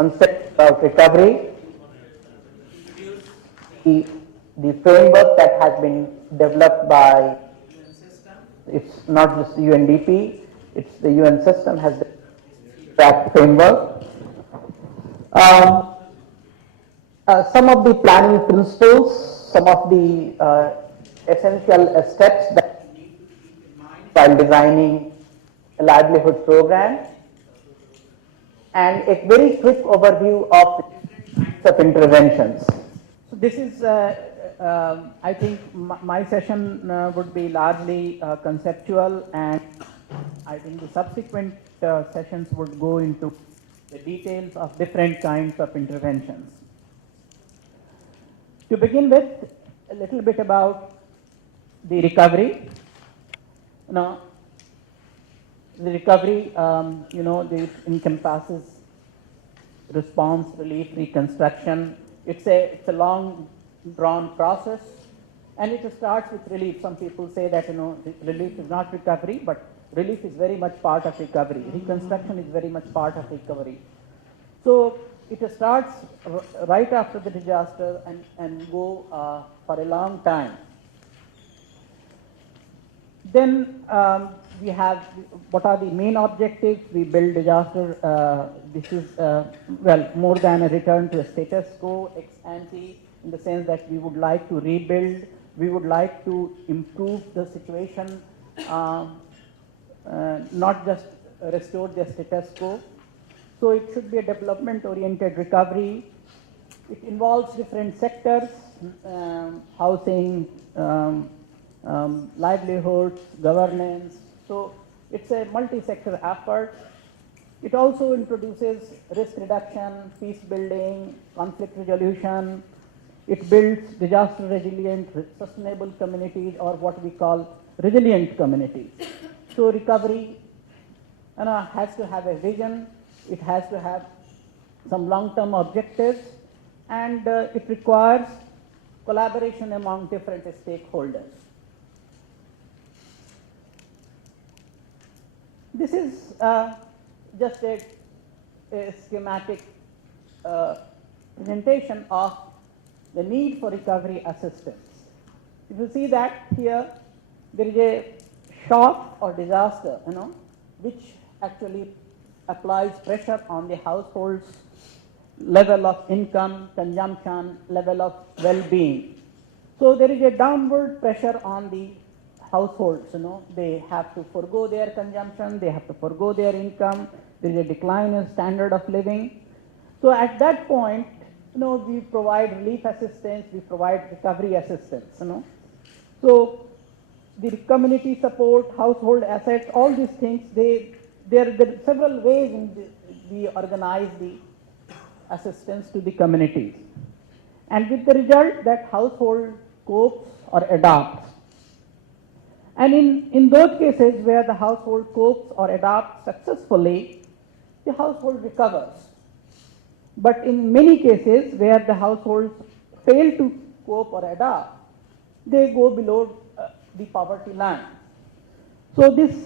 concept of recovery, the, the framework that has been developed by, it's not just UNDP, it's the UN system has the track framework. Some of the planning principles, some of the essential steps that while designing a livelihood program, and a very quick overview of interventions. So this is, I think, my session would be largely conceptual, and I think the subsequent sessions would go into the details of different kinds of interventions. To begin with, a little bit about the recovery. Now, the recovery, it encompasses response, relief, reconstruction. It's a long drawn process, and it starts with relief. Some people say that relief is not recovery, but relief is very much part of recovery. Reconstruction is very much part of recovery. So it starts right after the disaster and go for a long time. Then we have what are the main objectives. We build disaster. This is more than a return to a status quo ex ante, in the sense that we would like to rebuild. We would like to improve the situation, not just restore the status quo. So it should be a development-oriented recovery. It involves different sectors: housing, livelihoods, governance. So it's a multi-sector effort. It also introduces risk reduction, peace building, conflict resolution. It builds disaster resilient, sustainable communities, or what we call resilient communities. So recovery has to have a vision. It has to have some long-term objectives, and it requires collaboration among different stakeholders. This is just a schematic presentation of the need for recovery assistance. If you see that here, there is a shock or disaster, which actually applies pressure on the household's level of income, consumption, level of well-being. So there is a downward pressure on the households. They have to forego their consumption, they have to forego their income. There is a decline in standard of living. So at that point, we provide relief assistance, we provide recovery assistance. So the community support, household assets, all these things, there are several ways in we organize the assistance to the communities, and with the result that household copes or adapts. And in those cases where the household copes or adapts successfully, the household recovers. But in many cases where the households fail to cope or adapt, they go below the poverty line. So this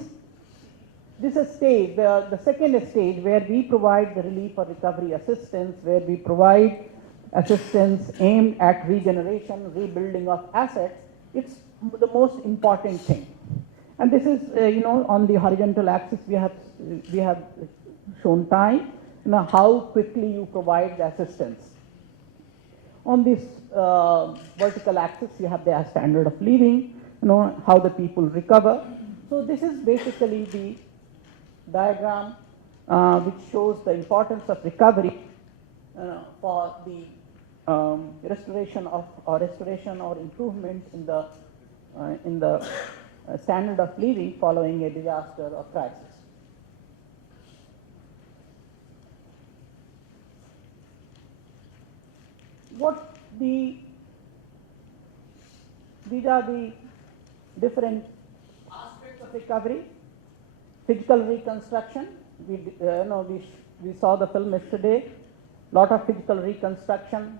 stage, the second stage, where we provide the relief or recovery assistance, where we provide assistance aimed at regeneration, rebuilding of assets, it's the most important thing. And this is, on the horizontal axis we have shown time, how quickly you provide the assistance. On this vertical axis, you have the standard of living, how the people recover. So this is basically the diagram which shows the importance of recovery for the restoration or improvement in the standard of living following a disaster or crisis. These are the different aspects of recovery. Physical reconstruction. We saw the film yesterday. Lot of physical reconstruction.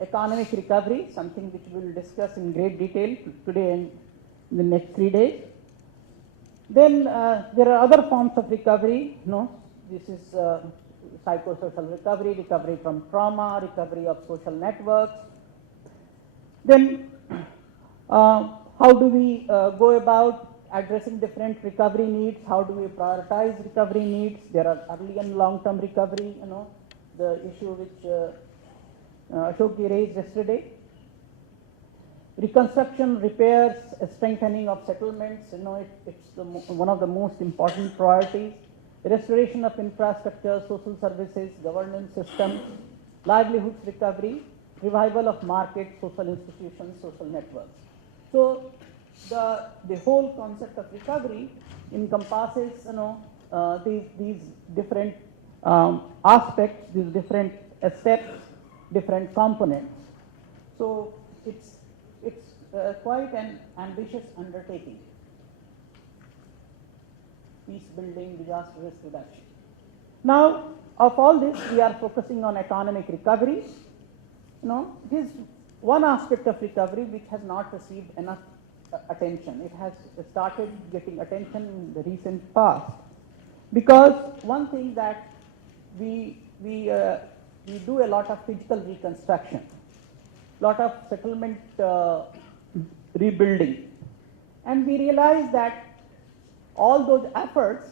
Economic recovery, something which we will discuss in great detail today and in the next 3 days. Then there are other forms of recovery. This is psychosocial recovery, recovery from trauma, recovery of social networks. Then how do we go about addressing different recovery needs? How do we prioritize recovery needs? There are early and long-term recovery, the issue which Ashok raised yesterday. Reconstruction, repairs, strengthening of settlements, it's one of the most important priorities. Restoration of infrastructure, social services, governance systems, livelihoods recovery, revival of markets, social institutions, social networks. So the whole concept of recovery encompasses these different aspects, these different steps, different components. So it's quite an ambitious undertaking. Peace building, disaster risk reduction. Now, of all this, we are focusing on economic recovery. It is one aspect of recovery which has not received enough attention. It has started getting attention in the recent past, because one thing that we do a lot of physical reconstruction, lot of settlement rebuilding, and we realize that all those efforts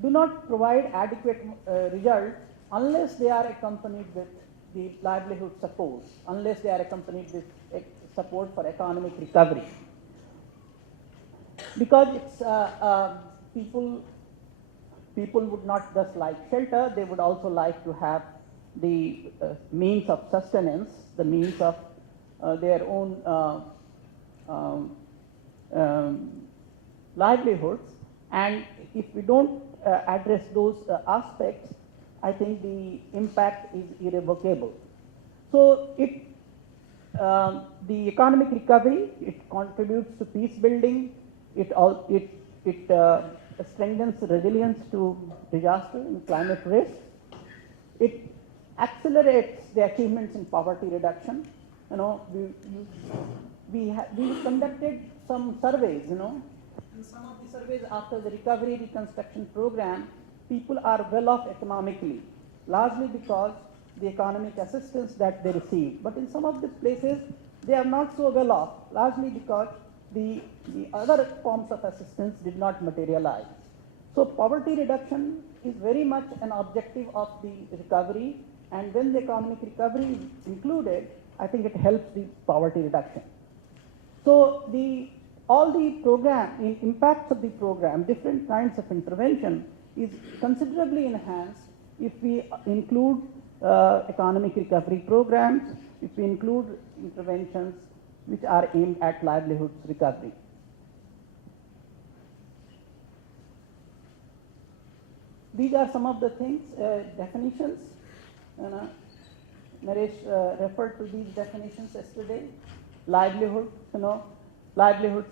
do not provide adequate results unless they are accompanied with the livelihood support, unless they are accompanied with support for economic recovery. Because it's people would not just like shelter, they would also like to have the means of sustenance, the means of their own livelihoods. And if we don't address those aspects, I think the impact is irrevocable. So the economic recovery, it contributes to peace building, it strengthens resilience to disaster and climate risk, it accelerates the achievements in poverty reduction. We conducted some surveys, in some of the surveys after the recovery reconstruction program, people are well off economically, largely because the economic assistance that they receive. But in some of the places, they are not so well off, largely because the other forms of assistance did not materialize. So poverty reduction is very much an objective of the recovery, and when the economic recovery is included, I think it helps the poverty reduction. So all the program, impacts of the program, different kinds of intervention is considerably enhanced if we include economic recovery programs, if we include interventions which are aimed at livelihoods recovery. These are some of the things, definitions. Naresh referred to these definitions yesterday. Livelihood, livelihoods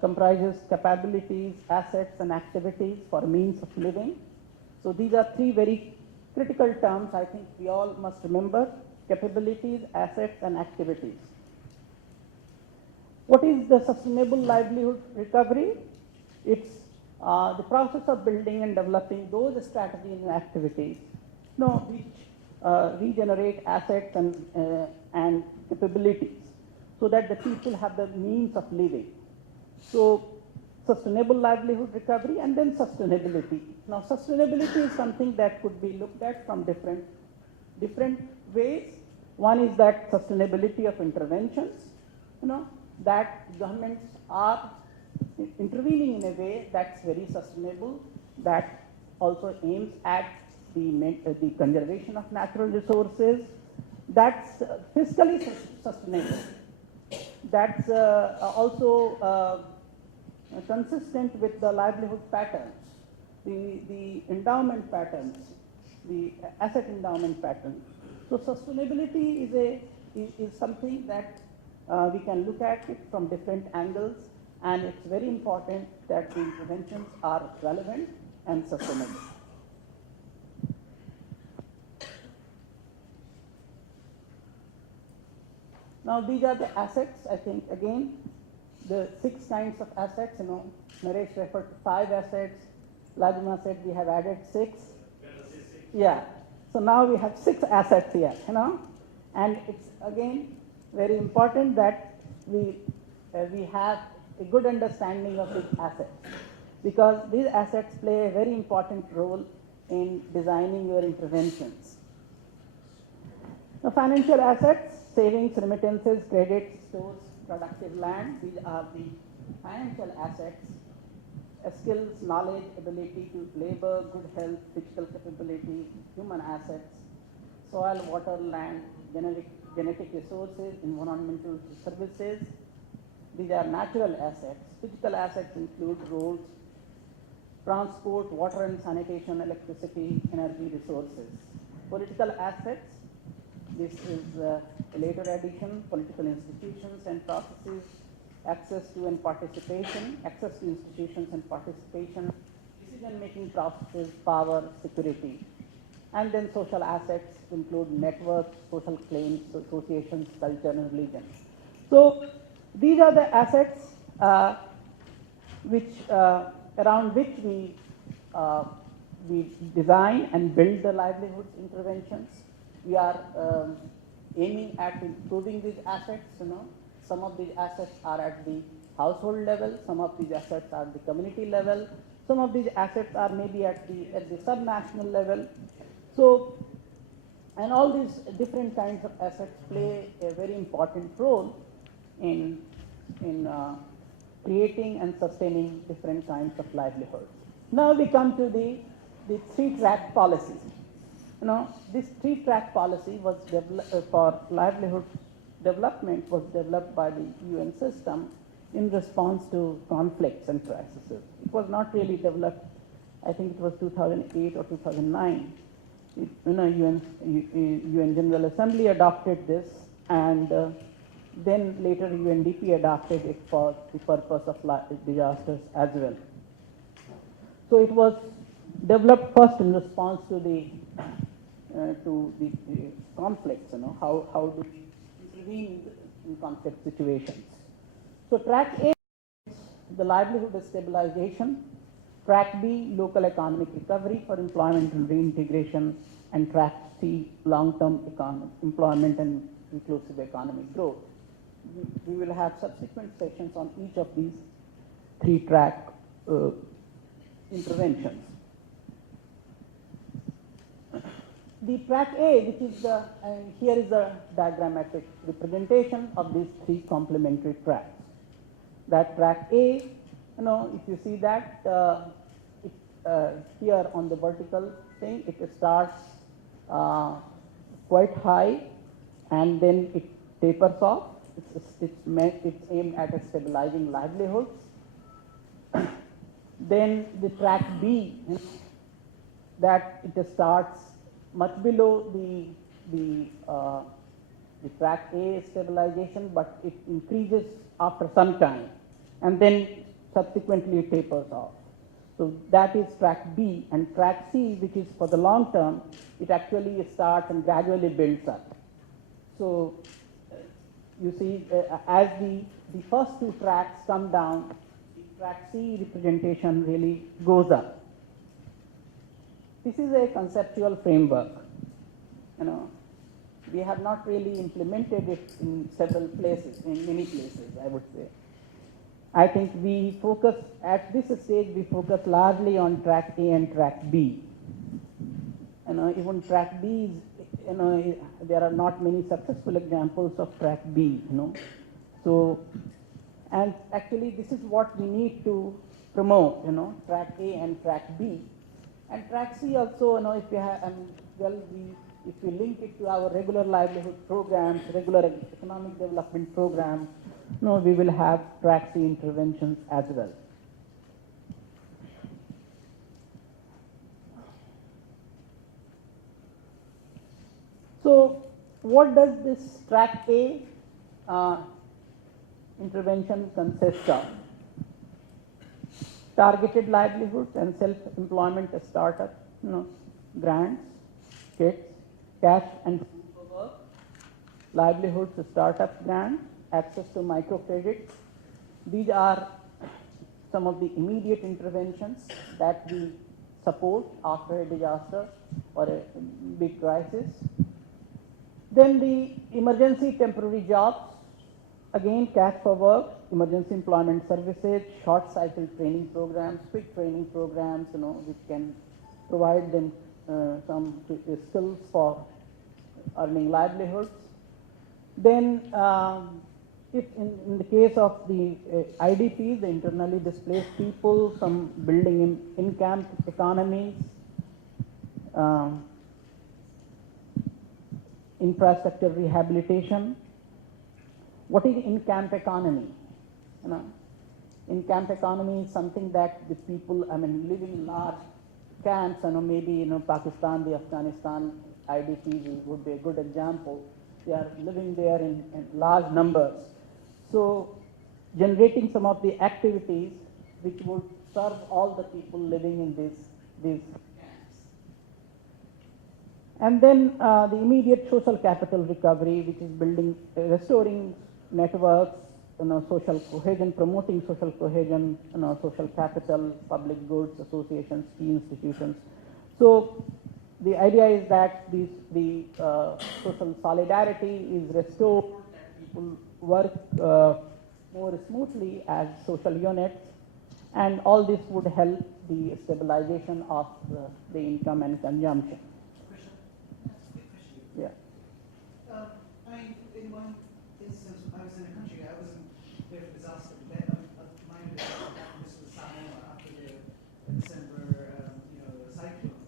comprises capabilities, assets, and activities for means of living. So these are three very critical terms I think we all must remember: capabilities, assets, and activities. What is the sustainable livelihood recovery? It's the process of building and developing those strategies and activities which regenerate assets and capabilities, so that the people have the means of living. So sustainable livelihood recovery, and then sustainability. Now sustainability is something that could be looked at from different ways. One is that sustainability of interventions, that governments are intervening in a way that's very sustainable, that also aims at the conservation of natural resources, that's fiscally sustainable, that's also consistent with the livelihood patterns, the endowment patterns, the asset endowment patterns. So sustainability is something that we can look at it from different angles, and it's very important that the interventions are relevant and sustainable. Now these are the assets, I think, again, the 6 kinds of assets, Naresh referred to 5 assets, Lajma said we have added 6. Yeah. So now we have 6 assets here, and it's again very important that we have a good understanding of these assets, because these assets play a very important role in designing your interventions. The financial assets, savings, remittances, credits, stores, productive land, these are the financial assets. Skills, knowledge, ability to labor, good health, physical capability, human assets, soil, water, land, genetic resources, environmental services. These are natural assets. Physical assets include roads, transport, water and sanitation, electricity, energy resources. Political assets, this is a later addition, political institutions and processes, access to and participation, access to institutions and participation, decision-making processes, power, security. And then social assets include networks, social claims, associations, culture, and religion. So these are the assets around which we design and build the livelihoods interventions. We are aiming at improving these assets, Some of these assets are at the household level, some of these assets are at the community level, some of these assets are maybe at the subnational level. So, and all these different kinds of assets play a very important role in creating and sustaining different kinds of livelihoods. Now we come to the 3-track policy. This 3-track policy was developed for livelihood development, was developed by the UN system in response to conflicts and crises. It was not really developed, I think it was 2008 or 2009. UN General Assembly adopted this, and then later UNDP adopted it for the purpose of disasters as well. So it was developed first in response to the conflicts, how do we intervene in conflict situations. So track A, the livelihood stabilization. Track B, local economic recovery for employment and reintegration. And track C, long-term employment and inclusive economic growth. We will have subsequent sessions on each of these 3-track interventions. The track A, which is here is the diagrammatic representation of these 3 complementary tracks. That track A, if you see that here on the vertical thing, it starts quite high and then it tapers off. It's aimed at stabilizing livelihoods. Then the track B, that it starts much below the track A stabilization, but it increases after some time, and then subsequently it tapers off. So that is track B, and track C, which is for the long term, it actually starts and gradually builds up. So you see, as the first 2 tracks come down, the track C representation really goes up. This is a conceptual framework. We have not really implemented it in several places, in many places, I would say. I think we focus, at this stage, we focus largely on track A and track B. Even track B is, there are not many successful examples of track B, So, and actually this is what we need to promote, track A and track B. And track C also, if you have, if we link it to our regular livelihood programs, regular economic development programs, we will have track C interventions as well. So what does this track A intervention consist of? Targeted livelihoods and self-employment startup, grants, kits, cash and work, livelihoods startup grants, access to microcredit. These are some of the immediate interventions that we support after a disaster or a big crisis. Then the emergency temporary jobs, again cash for work, emergency employment services, short cycle training programs, quick training programs, which can provide them some skills for earning livelihoods. Then if in the case of the IDPs, the internally displaced people, some building in-camp economies, infrastructure rehabilitation. What is in-camp economy? In-camp economy is something that the people, living in large camps, maybe, Pakistan, the Afghanistan IDPs would be a good example. They are living there in large numbers. So generating some of the activities which would serve all the people living in these camps. And then the immediate social capital recovery, which is building, restoring networks, social cohesion, promoting social cohesion, social capital, public goods, associations, key institutions. So the idea is that the social solidarity is restored, that people work more smoothly as social units, and all this would help the stabilization of the income and consumption. Yeah. In one instance, I was in a country, I wasn't there for disaster, but my understanding this was Samoa after the December cyclone.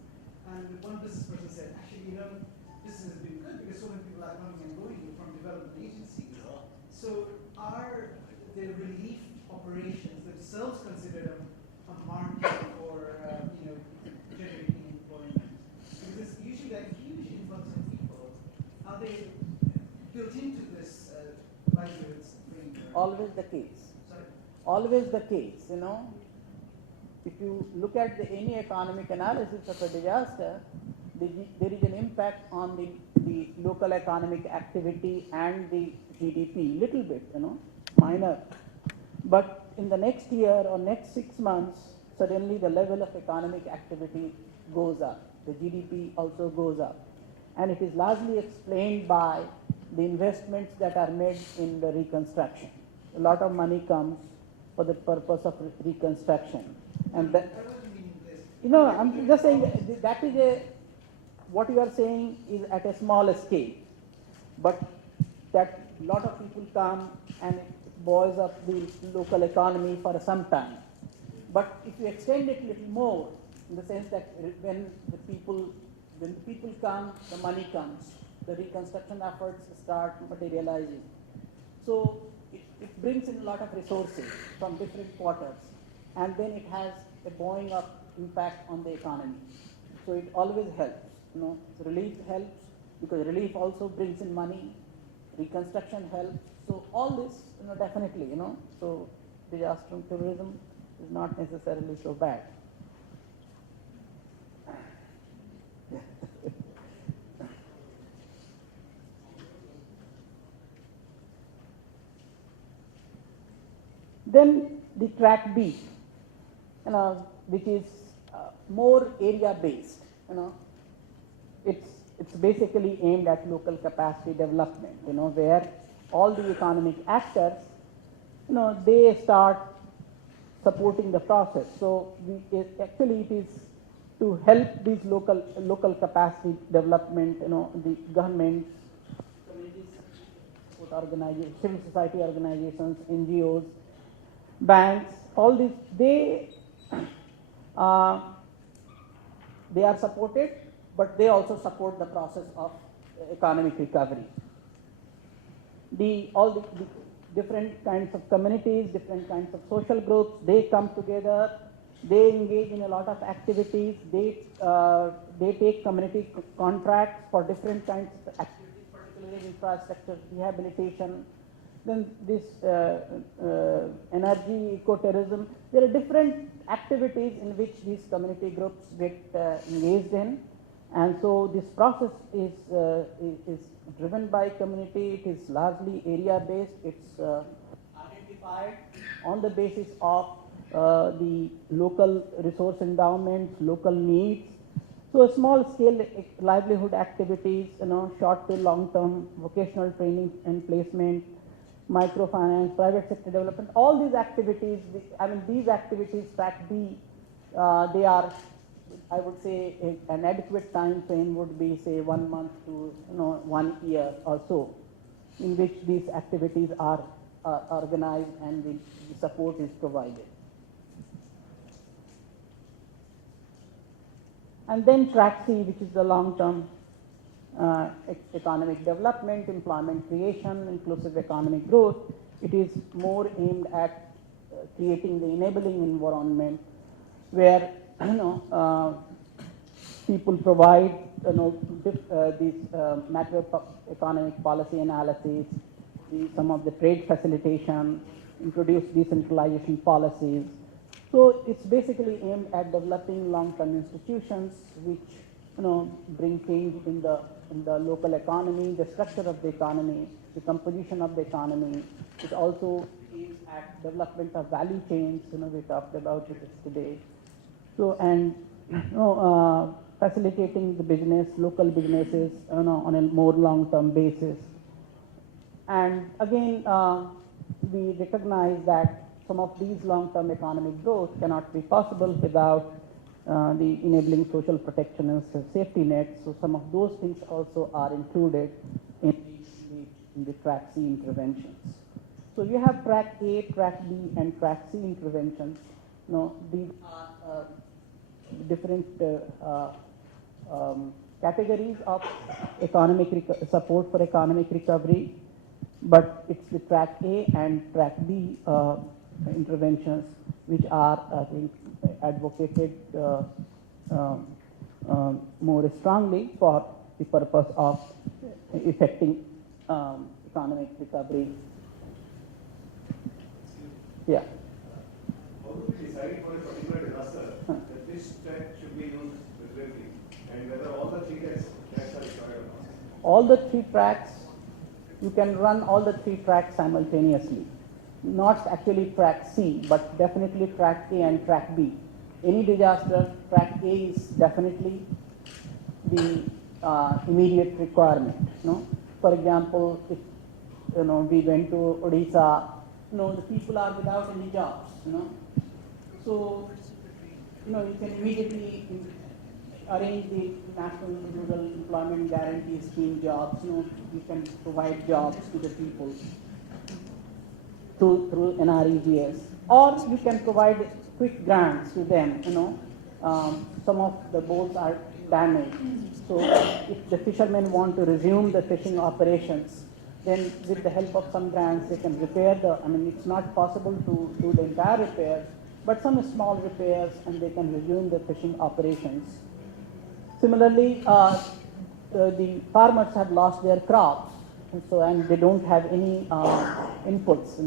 And one business person said, actually, this has been good because so many people are coming and going from development agencies. So are the relief operations themselves considered a market for generating employment? Because it's usually that huge influx of people. Are they built into this livelihoods framework? Always the case. Sorry? Always the case, If you look at any economic analysis of a disaster, there is an impact on the local economic activity and the GDP, little bit, minor. But in the next year or next 6 months, suddenly the level of economic activity goes up. The GDP also goes up. And it is largely explained by the investments that are made in the reconstruction. A lot of money comes for the purpose of reconstruction. And that, I'm just saying that is what you are saying is at a small scale, but that lot of people come and it buoys up the local economy for some time. But if you extend it a little more, in the sense that when the people come, the money comes, the reconstruction efforts start materializing. So it brings in a lot of resources from different quarters, and then it has a buoying up impact on the economy. So it always helps. Relief helps because relief also brings in money. Reconstruction helps. So all this, definitely, So disaster tourism is not necessarily so bad. Then the track B, which is more area based. It's basically aimed at local capacity development. Where all the economic actors, they start supporting the process. So actually, it is to help these local capacity development. The governments, communities, organizations, civil society organizations, NGOs, banks, all these, they are supported, but they also support the process of economic recovery. All the different kinds of communities, different kinds of social groups, they come together, they engage in a lot of activities, they take community contracts for different kinds of activities, particularly infrastructure, rehabilitation. Then this energy, ecotourism, there are different activities in which these community groups get engaged in, and so this process is driven by community. It is largely area based. It's identified on the basis of the local resource endowments, local needs. So small scale livelihood activities, short to long term vocational training and placement, microfinance, private sector development, all these activities, these activities, track B, they are, I would say, an adequate time frame would be, say, 1 month to 1 year or so, in which these activities are organized and the support is provided. And then track C, which is the long-term economic development, employment creation, inclusive economic growth. It is more aimed at creating the enabling environment where people provide these macroeconomic policy analysis, some of the trade facilitation, introduce decentralization policies. So it's basically aimed at developing long-term institutions which bring change in the local economy, the structure of the economy, the composition of the economy. It also aims at development of value chains. We talked about it today. So and facilitating the business, local businesses, on a more long-term basis. And again, we recognize that some of these long-term economic growth cannot be possible without the enabling social protection and safety nets. So some of those things also are included in the track C interventions. So you have track A, track B, and track C interventions. These are different categories of economic support for economic recovery, but it's the track A and track B interventions which are, I think, advocated more strongly for the purpose of effecting economic recovery. Yeah. How do we decide for a particular disaster that this track should be used differently, and whether all the three tracks are required or not? All the three tracks, you can run all the three tracks simultaneously. Not actually track C, but definitely track A and track B. Any disaster, track A is definitely the immediate requirement. For example, if we went to Odisha, the people are without any jobs. So you can immediately arrange the National Rural Employment Guarantee Scheme jobs. You can provide jobs to the people through NREGS, or you can provide quick grants to them. Some of the boats are damaged, so if the fishermen want to resume the fishing operations, then with the help of some grants they can repair it's not possible to do the entire repair, but some small repairs, and they can resume the fishing operations. Similarly, the farmers have lost their crops, and they don't have any inputs.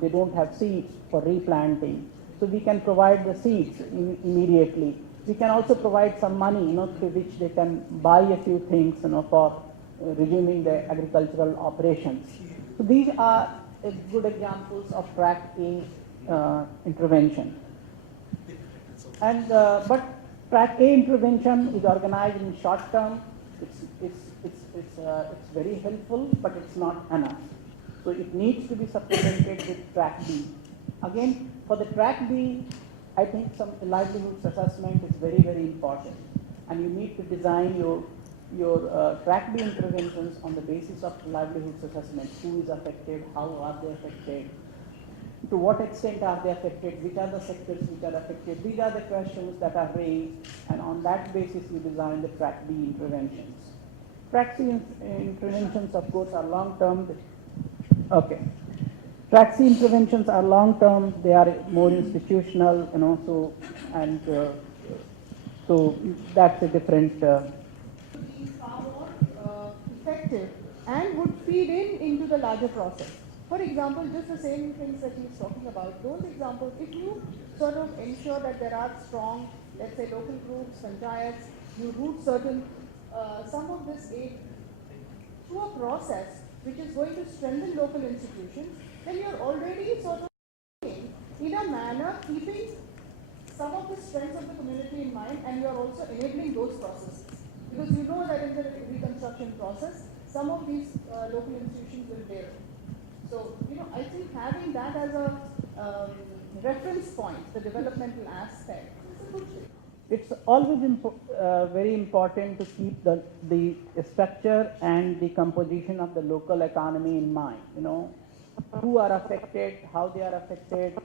They don't have seeds for replanting. So we can provide the seeds immediately. We can also provide some money, through which they can buy a few things, for resuming the agricultural operations. So these are good examples of track A intervention. And but track A intervention is organized in short term. It's very helpful, but it's not enough. So it needs to be supplemented with track B. Again, for the track B, I think some livelihoods assessment is very, very important, and you need to design your track B interventions on the basis of livelihoods assessment. Who is affected? How are they affected? To what extent are they affected? Which are the sectors which are affected? These are the questions that are raised, and on that basis you design the track B interventions. Track C interventions, of course, are long-term. Okay. Track C interventions are long-term. They are more institutional, so that's a different. Be far more effective and would feed into the larger process. For example, just the same things that he's talking about, those examples, if you sort of ensure that there are strong, let's say, local groups, panchayats, you route certain, some of this aid through a process which is going to strengthen local institutions, then you're already sort of in a manner keeping some of the strengths of the community in mind, and you are also enabling those processes. Because you know that in the reconstruction process, some of these local institutions will fail. So, I think having that as a reference point, the developmental aspect, is a good thing. It's always very important to keep the structure and the composition of the local economy in mind. Who are affected, how they are affected.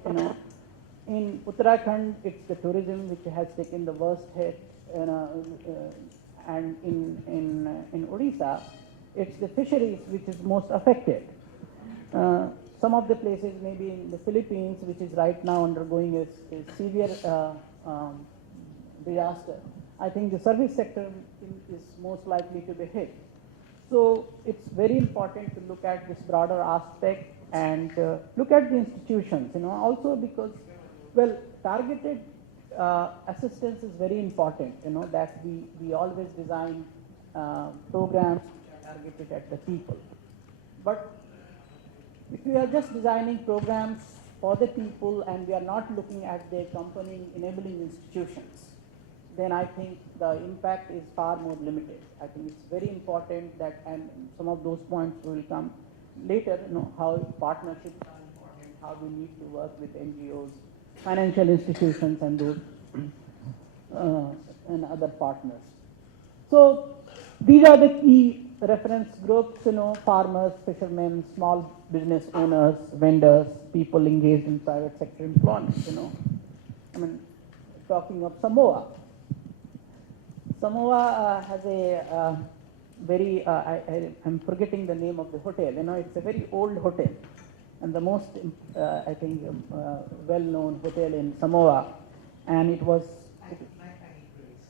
In Uttarakhand, it's the tourism which has taken the worst hit, and in Odisha, it's the fisheries which is most affected. Some of the places, maybe in the Philippines, which is right now undergoing a severe disaster, I think the service sector is most likely to be hit. So it's very important to look at this broader aspect and look at the institutions, also because, well, targeted assistance is very important, that we always design programs which are targeted at the people. But if we are just designing programs for the people and we are not looking at the accompanying enabling institutions, then I think the impact is far more limited. I think it's very important that, and some of those points will come later, how partnerships are important, how we need to work with NGOs, financial institutions, and those and other partners. So these are the key reference groups, farmers, fishermen, small business owners, vendors, people engaged in private sector employment, I mean, talking of Samoa. Samoa has a very, I'm forgetting the name of the hotel, it's a very old hotel and the most, I think, well-known hotel in Samoa, and it was,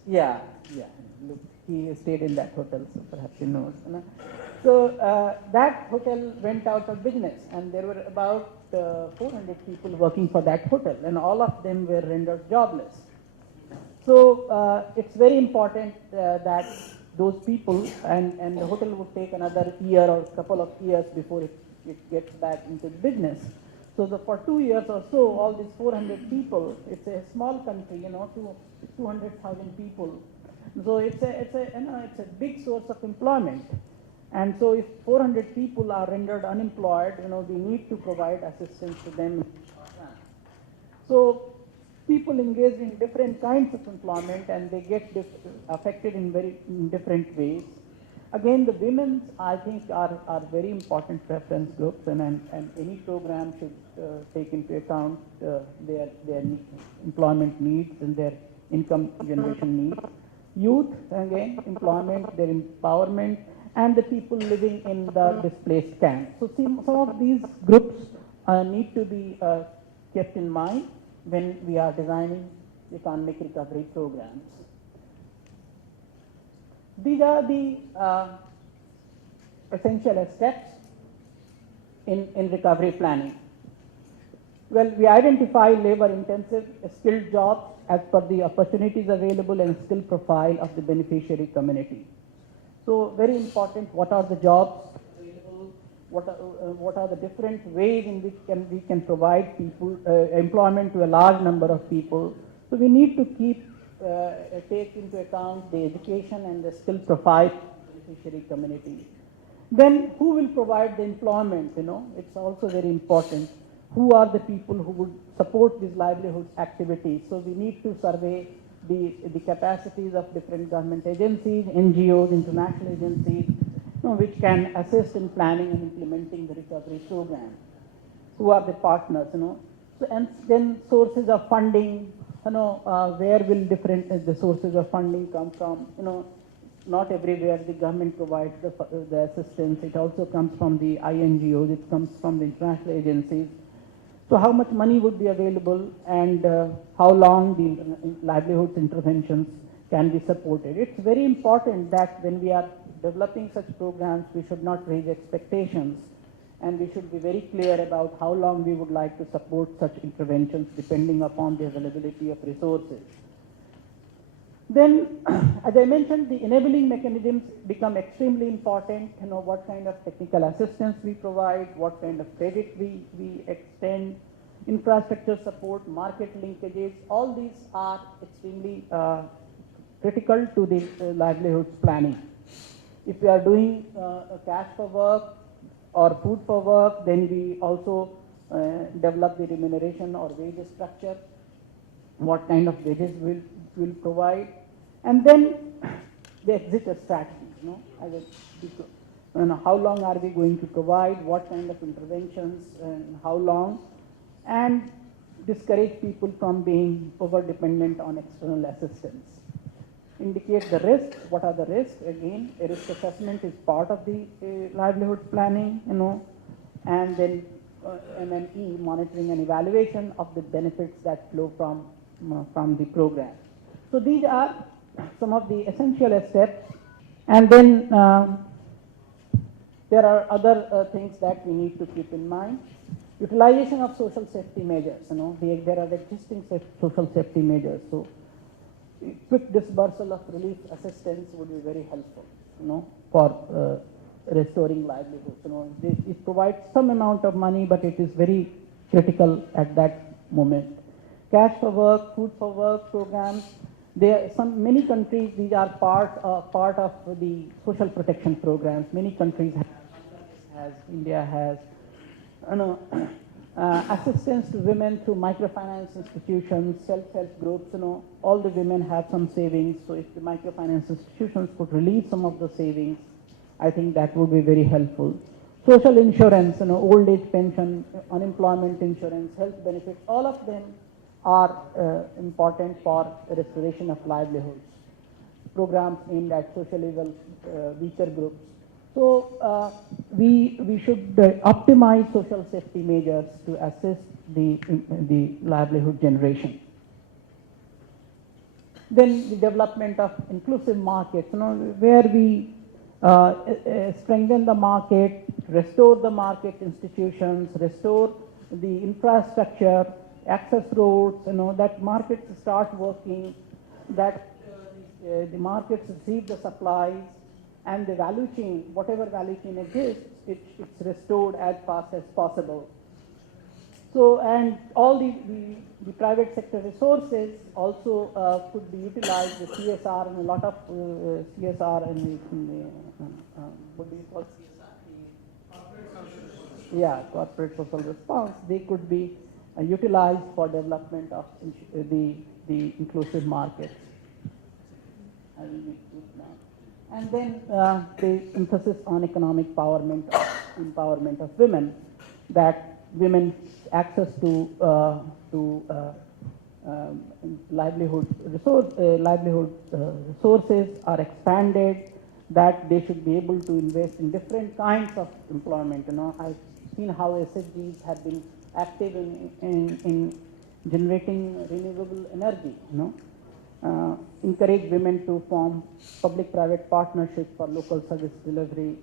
yeah, look, he stayed in that hotel, so perhaps he knows. So that hotel went out of business, and there were about 400 people working for that hotel, and all of them were rendered jobless. So it's very important that those people, and the hotel would take another year or couple of years before it gets back into business. So for 2 years or so, all these 400 people, it's a small country, 200,000 people. So it's a big source of employment. And so if 400 people are rendered unemployed, we need to provide assistance to them. So people engaged in different kinds of employment, and they get affected in different ways. Again, the women, I think, are very important reference groups, and any program should take into account their employment needs and their income generation needs. Youth, again, employment, their empowerment, and the people living in the displaced camps. So some of these groups need to be kept in mind when we are designing economic recovery programs. These are the essential steps in recovery planning. Well, we identify labor-intensive skilled jobs as per the opportunities available and skill profile of the beneficiary community. So very important, what are the jobs available, what are the different ways in which we can provide people employment to a large number of people. So we need to take into account the education and the skill profile of the beneficiary community. Then who will provide the employment, it's also very important. Who are the people who would support these livelihood activities? So we need to survey the capacities of different government agencies, NGOs, international agencies, which can assist in planning and implementing the recovery program. Who are the partners, So, and then sources of funding, where will the sources of funding come from? Not everywhere the government provides the assistance. It also comes from the INGOs, it comes from the international agencies. So how much money would be available, and how long the livelihoods interventions can be supported. It's very important that when we are developing such programs, we should not raise expectations, and we should be very clear about how long we would like to support such interventions depending upon the availability of resources. Then, as I mentioned, the enabling mechanisms become extremely important. What kind of technical assistance we provide, what kind of credit we extend, infrastructure support, market linkages, all these are extremely critical to the livelihoods planning. If we are doing a cash for work or food for work, then we also develop the remuneration or wage structure, what kind of wages will provide, and then the exit strategy. How long are we going to provide, what kind of interventions, and how long, and discourage people from being over dependent on external assistance. Indicate the risks. What are the risks? Again, a risk assessment is part of the livelihood planning, and then MME, monitoring and evaluation of the benefits that flow from the program. So these are some of the essential steps, and then there are other things that we need to keep in mind. Utilization of social safety measures. There are existing social safety measures. So quick disbursal of relief assistance would be very helpful, for restoring livelihoods. It provides some amount of money, but it is very critical at that moment. Cash for work, food for work programs. Many countries, these are part of the social protection programs. Many countries have, India has, assistance to women through microfinance institutions, self-help groups. All the women have some savings. So if the microfinance institutions could release some of the savings, I think that would be very helpful. Social insurance, old age pension, unemployment insurance, health benefits, all of them are important for restoration of livelihoods. Programs aimed at socially weaker groups. So we should optimize social safety measures to assist the livelihood generation. Then the development of inclusive markets, where we strengthen the market, restore the market institutions, restore the infrastructure, access roads, that markets start working, that the markets receive the supplies, and the value chain, whatever value chain exists, it's restored as fast as possible. So, and all the private sector resources also could be utilized, the CSR, and a lot of CSR and what do you call CSR? Yeah, corporate social response. They could be utilized for development of the inclusive markets. I will make it now. And then the emphasis on economic empowerment of women, that women's access to livelihood resources are expanded, that they should be able to invest in different kinds of employment. I've seen how SHGs have been active in generating renewable energy. Encourage women to form public-private partnerships for local service delivery,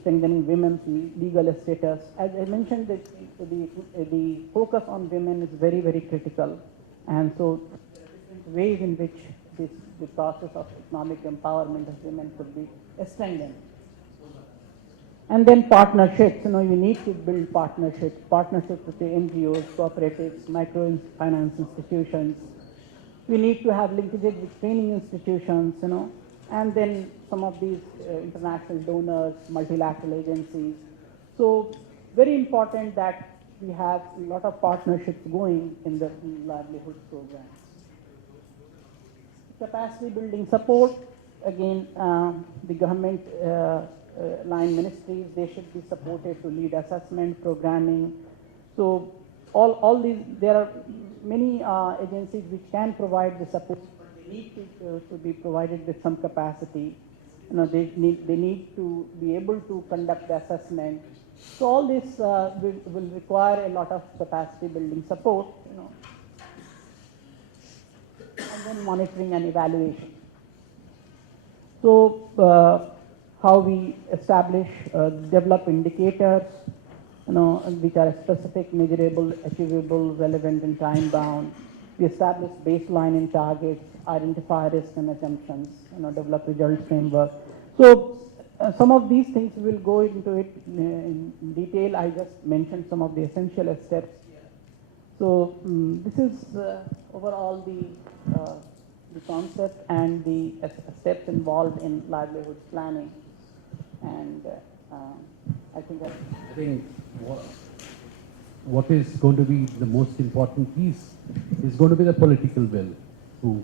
strengthening women's legal status. As I mentioned, the focus on women is very, very critical, and so different ways in which the process of economic empowerment of women could be strengthened. And then partnerships. You need to build partnerships with the NGOs, cooperatives, microfinance institutions. We need to have linkages with training institutions, and then some of these international donors, multilateral agencies. So very important that we have a lot of partnerships going in the livelihood programs. Capacity building support, again, the government line ministries, they should be supported to lead assessment, programming. So all these, there are many agencies which can provide the support, but they need to be provided with some capacity. They need to be able to conduct the assessment. So all this will require a lot of capacity building support, and then monitoring and evaluation. So how we establish, develop indicators, which are specific, measurable, achievable, relevant, and time-bound. We establish baseline and targets, identify risks and assumptions, develop result framework. So some of these things we will go into it in detail. I just mentioned some of the essential steps here. So this is overall the concept and the steps involved in livelihoods planning, and I think that I think what is going to be the most important piece is going to be the political will. To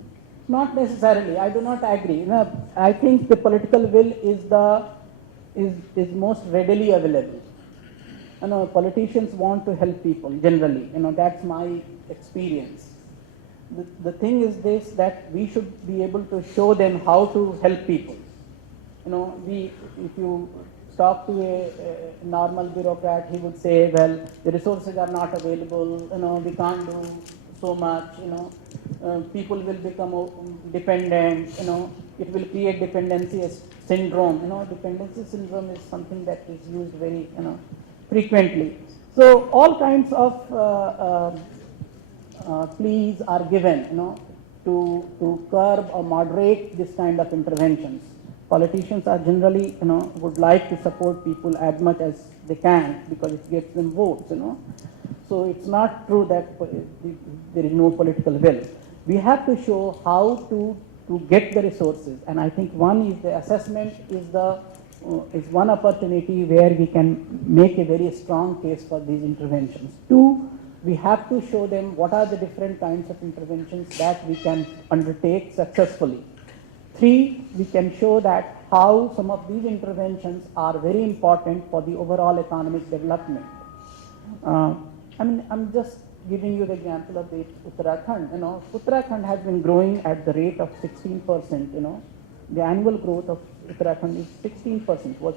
not necessarily. I do not agree. No, I think the political will is most readily available. You know, politicians want to help people generally. You know, that's my experience. The thing is this, that we should be able to show them how to help people. You know, if you talk to a normal bureaucrat, he would say, well, the resources are not available, you know, we can't do so much, you know, people will become dependent, you know, it will create dependency syndrome. You know, dependency syndrome is something that is used very, you know, frequently. So all kinds of pleas are given, you know, to curb or moderate this kind of interventions. Politicians are generally, you know, would like to support people as much as they can because it gets them votes, you know. So it's not true that there is no political will. We have to show how to get the resources, and I think one is the assessment is one opportunity where we can make a very strong case for these interventions. Two, we have to show them what are the different kinds of interventions that we can undertake successfully. Three, we can show that how some of these interventions are very important for the overall economic development. I mean, I'm just giving you the example of the Uttarakhand. You know, Uttarakhand has been growing at the rate of 16%. You know, the annual growth of Uttarakhand is 16%. Was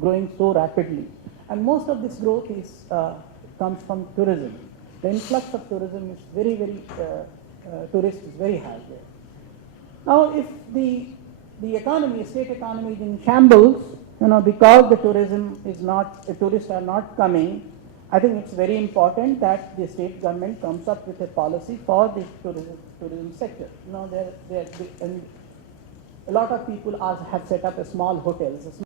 growing so rapidly, and most of this growth is comes from tourism. The influx of tourism is very tourist is very high there. Now, if the economy, state economy is in shambles, you know, because the tourism is not, the tourists are not coming, I think it's very important that the state government comes up with a policy for the tourism sector. You know, and a lot of people have set up a small hotels, a small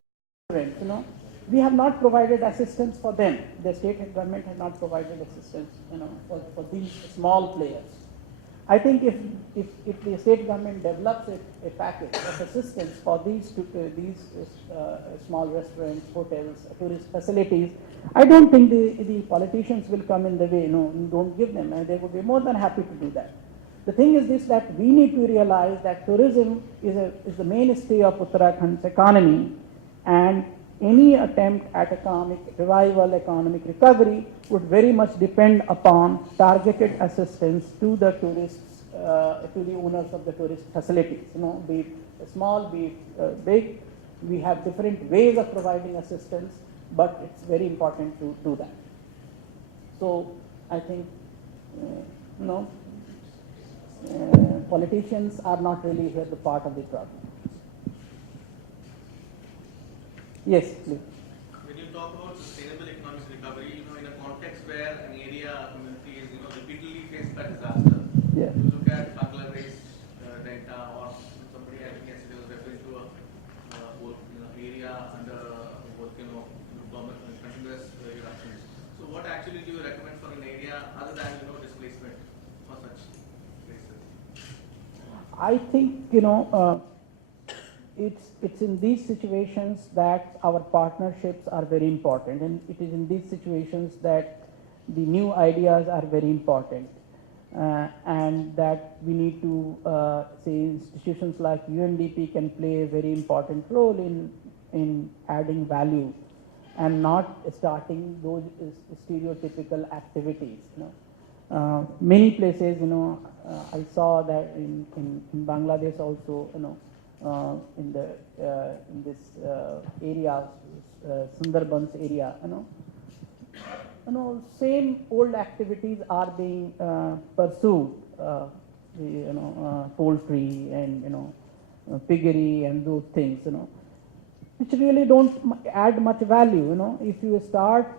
restaurants, you know. We have not provided assistance for them. The state government has not provided assistance, you know, for these small players. I think if the state government develops a package of assistance for these small restaurants, hotels, tourist facilities, I don't think the politicians will come in the way. No, don't give them. They would be more than happy to do that. The thing is this, that we need to realize that tourism is the mainstay of Uttarakhand's economy, and any attempt at economic revival, economic recovery would very much depend upon targeted assistance to the tourists, to the owners of the tourist facilities. You know, be it small, be it big. We have different ways of providing assistance, but it's very important to do that. So I think, politicians are not really here the part of the problem. Yes, please. When you talk about sustainable economic recovery, you know, in a context where an area, community is, you know, repeatedly faced by disaster. Yeah. You look at Bangladesh, Delta, or somebody I think yesterday was referring to a area under continuous eruptions. So, what actually do you recommend for an area other than, you know, displacement for such places? I think, it's in these situations that our partnerships are very important, and it is in these situations that the new ideas are very important, and that we need to say institutions like UNDP can play a very important role in adding value and not starting those stereotypical activities. Many places, I saw that in Bangladesh also, in this area, Sundarbans area, same old activities are being pursued, poultry and piggery and those things, which really don't add much value. If you start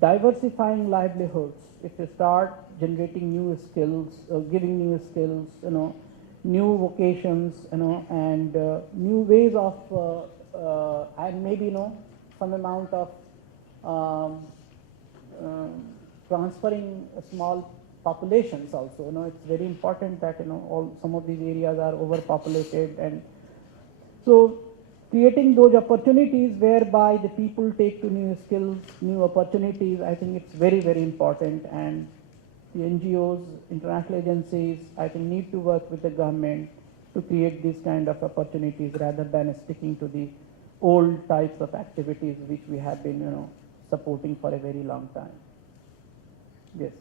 diversifying livelihoods, if you start generating new skills, giving new skills, new vocations, and new ways of, and maybe, some amount of transferring small populations also. It's very important that, some of these areas are overpopulated, and so creating those opportunities whereby the people take to new skills, new opportunities, I think it's very, very important. And the NGOs, international agencies, I think need to work with the government to create these kind of opportunities rather than sticking to the old types of activities which we have been, supporting for a very long time. Yes.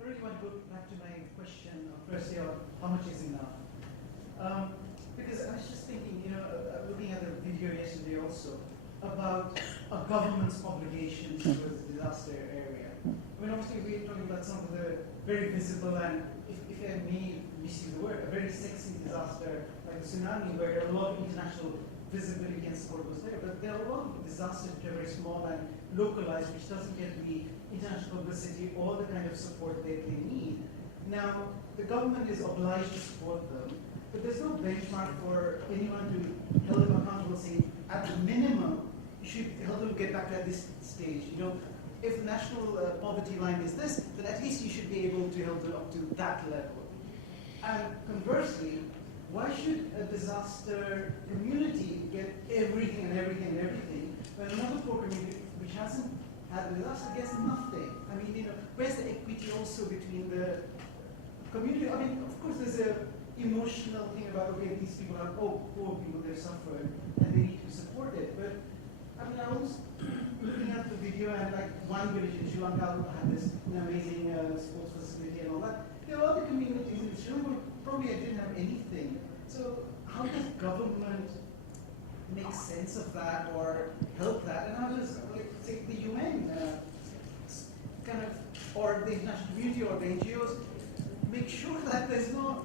I really want to go back to my question firstly on how much is enough. Because I was just thinking, looking at the video yesterday also, about a government's obligations towards the disaster area. I mean, obviously we're talking about some of the very visible and, if I may misuse the word, a very sexy disaster like the tsunami, where a lot of international visibility and support was there. But there are a lot of disasters which are very small and localized, which doesn't get the international publicity or the kind of support that they need. Now, the government is obliged to support them, but there's no benchmark for anyone to hold them accountable, saying at the minimum, you should help them get back to this stage. If the national poverty line is this, then at least you should be able to help them up to that level. And conversely, why should a disaster community get everything, when another poor community which hasn't had a disaster gets nothing? I mean, where's the equity also between the community? I mean, of course, there's a emotional thing about, okay, these people are poor people, they've suffered, and they need to be supported. But I mean, I was looking at the video, and like one village in Sri Lanka had this amazing sports facility and all that. There are other communities in Sri Lanka probably didn't have anything. So how does government make sense of that or help that? And how does, say, the UN kind of, or the international community or the NGOs make sure that there's no,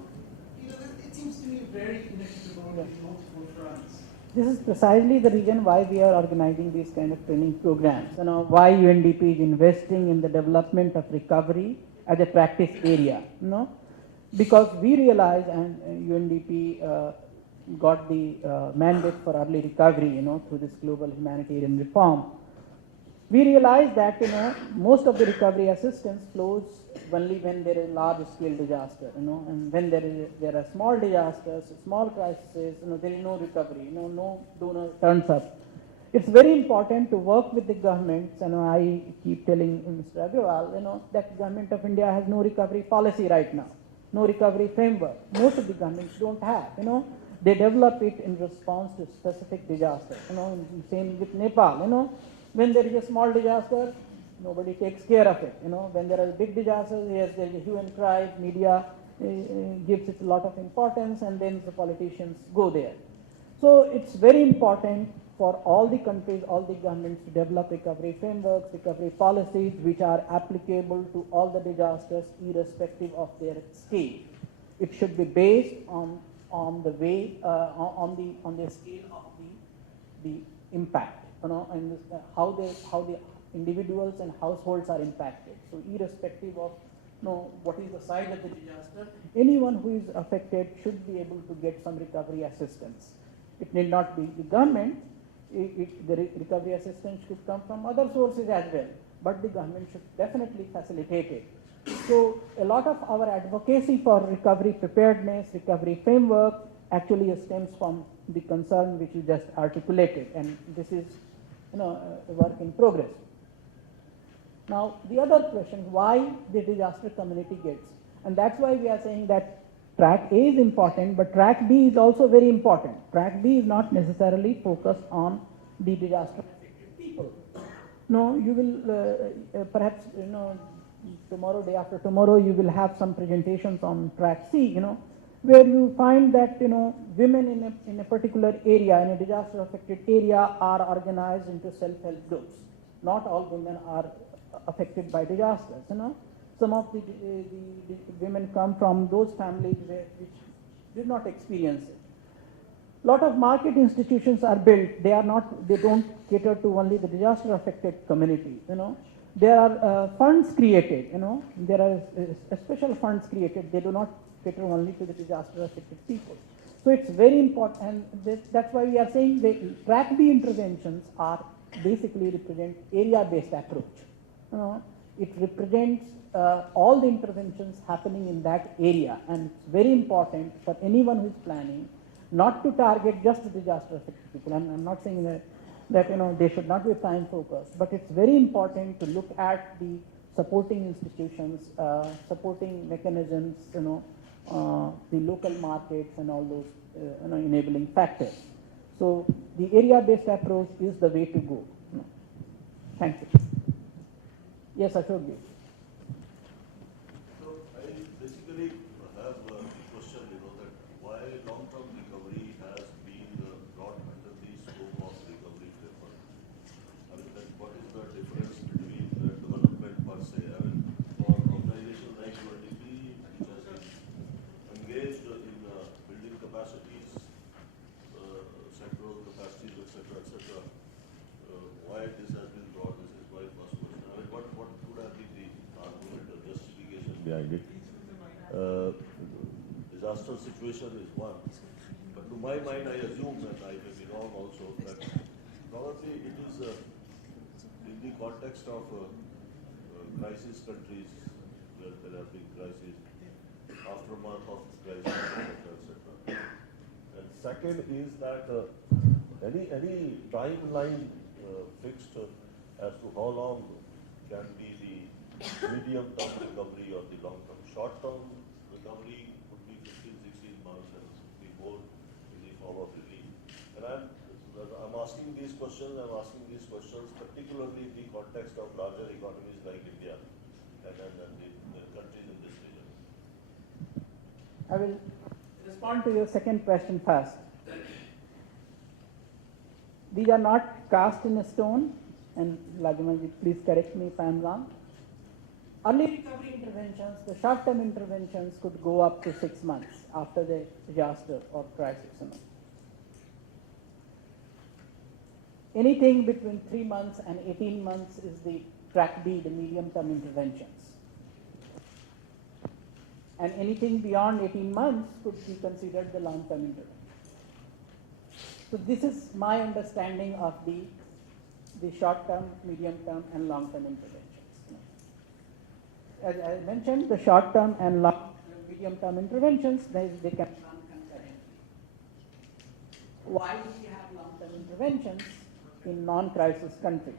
it seems to me very inequitable on multiple fronts. This is precisely the reason why we are organizing these kind of training programs. Why UNDP is investing in the development of recovery as a practice area. Because we realize, and UNDP got the mandate for early recovery, through this global humanitarian reform. We realize that, most of the recovery assistance flows only when there is large scale disaster, and when there are small disasters, small crises, there is no recovery, no donor turns up. It's very important to work with the governments, and I keep telling Mr. Agrawal, that government of India has no recovery policy right now. No recovery framework. Most of the governments don't have, they develop it in response to specific disasters. Same with Nepal, when there is a small disaster, nobody takes care of it. When there are big disasters, yes, there is a hue and cry, media gives it a lot of importance, and then the politicians go there. So it's very important for all the countries, all the governments to develop recovery frameworks, recovery policies which are applicable to all the disasters irrespective of their scale. It should be based on the way, on the scale of the impact, and how the individuals and households are impacted. So irrespective of what is the size of the disaster, anyone who is affected should be able to get some recovery assistance. It need not be the government. The recovery assistance should come from other sources as well, but the government should definitely facilitate it. So a lot of our advocacy for recovery preparedness, recovery framework actually stems from the concern which you just articulated, and this is a work in progress. Now the other question, why the disaster community gets, and that's why we are saying that track A is important, but track B is also very important. Track B is not necessarily focused on the disaster affected people. No, you will perhaps tomorrow, day after tomorrow, you will have some presentations on track C, where you find that women in a particular area, in a disaster affected area, are organized into self-help groups. Not all women are affected by disasters. Some of the women come from those families which did not experience it. Lot of market institutions are built. They don't cater to only the disaster affected community. There are funds created. There are special funds created. They do not cater only to the disaster affected people. So it's very important, and that's why we are saying the track B interventions are basically represent area based approach. it represents all the interventions happening in that area, and it's very important for anyone who is planning not to target just disaster affected people. I'm not saying that they should not be prime focus, but it's very important to look at the supporting institutions, supporting mechanisms, the local markets and all those enabling factors. So the area-based approach is the way to go. Thank you. Yes, Ashok. So I basically have a question, that why long-term recovery has been brought under the scope of recovery framework. I mean, then what is the difference between development per se? I mean, for organizations like UNDP, which has been engaged in building capacities, sectoral capacities, etc., why this has been brought? This is my first question. I mean, what could have been the argument or justification behind it? Disaster situation is one, but to my mind, I assume, and I may be wrong also, that probably it is in the context of crisis countries where there have been crises, aftermath of crisis, etc. And second is that any timeline fixed as to how long can be the medium-term recovery or the long-term. Short-term recovery would be 15, 16 months and would be more in the form of relief. And I'm asking these questions particularly in the context of larger economies like India and the countries in this region. I will respond to your second question first. These are not cast in stone, and Lajamanji, please correct me if I am wrong. Early recovery interventions, the short-term interventions could go up to 6 months after the disaster or crisis. Anything between 3 months and 18 months is the track B, the medium-term interventions. And anything beyond 18 months could be considered the long-term intervention. So this is my understanding of the short-term, medium-term, and long-term interventions. As I mentioned, the short-term and medium-term interventions, they can run concurrently. Why do we have long-term interventions in non-crisis countries?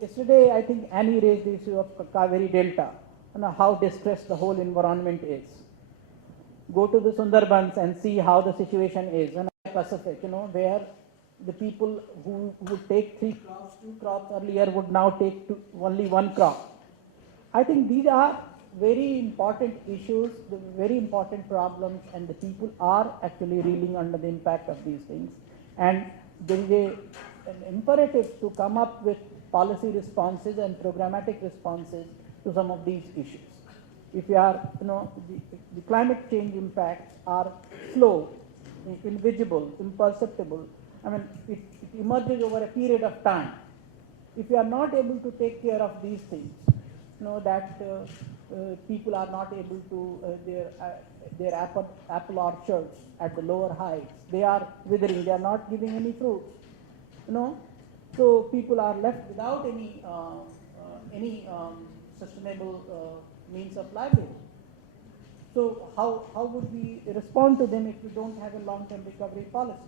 Yesterday, I think Annie raised the issue of Kaveri Delta, how distressed the whole environment is. Go to the Sundarbans and see how the situation is. And Pacific, where the people who would take 3 crops, 2 crops earlier would now take only 1 crop. I think these are very important issues, very important problems, and the people are actually reeling under the impact of these things. And there is an imperative to come up with policy responses and programmatic responses to some of these issues. If you are, the climate change impacts are slow, invisible, imperceptible. I mean, it emerges over a period of time. If you are not able to take care of these things, that people are not able to, their apple orchards at the lower heights, they are withering, they are not giving any fruits, So people are left without any sustainable means of livelihood. So how would we respond to them if we don't have a long-term recovery policy?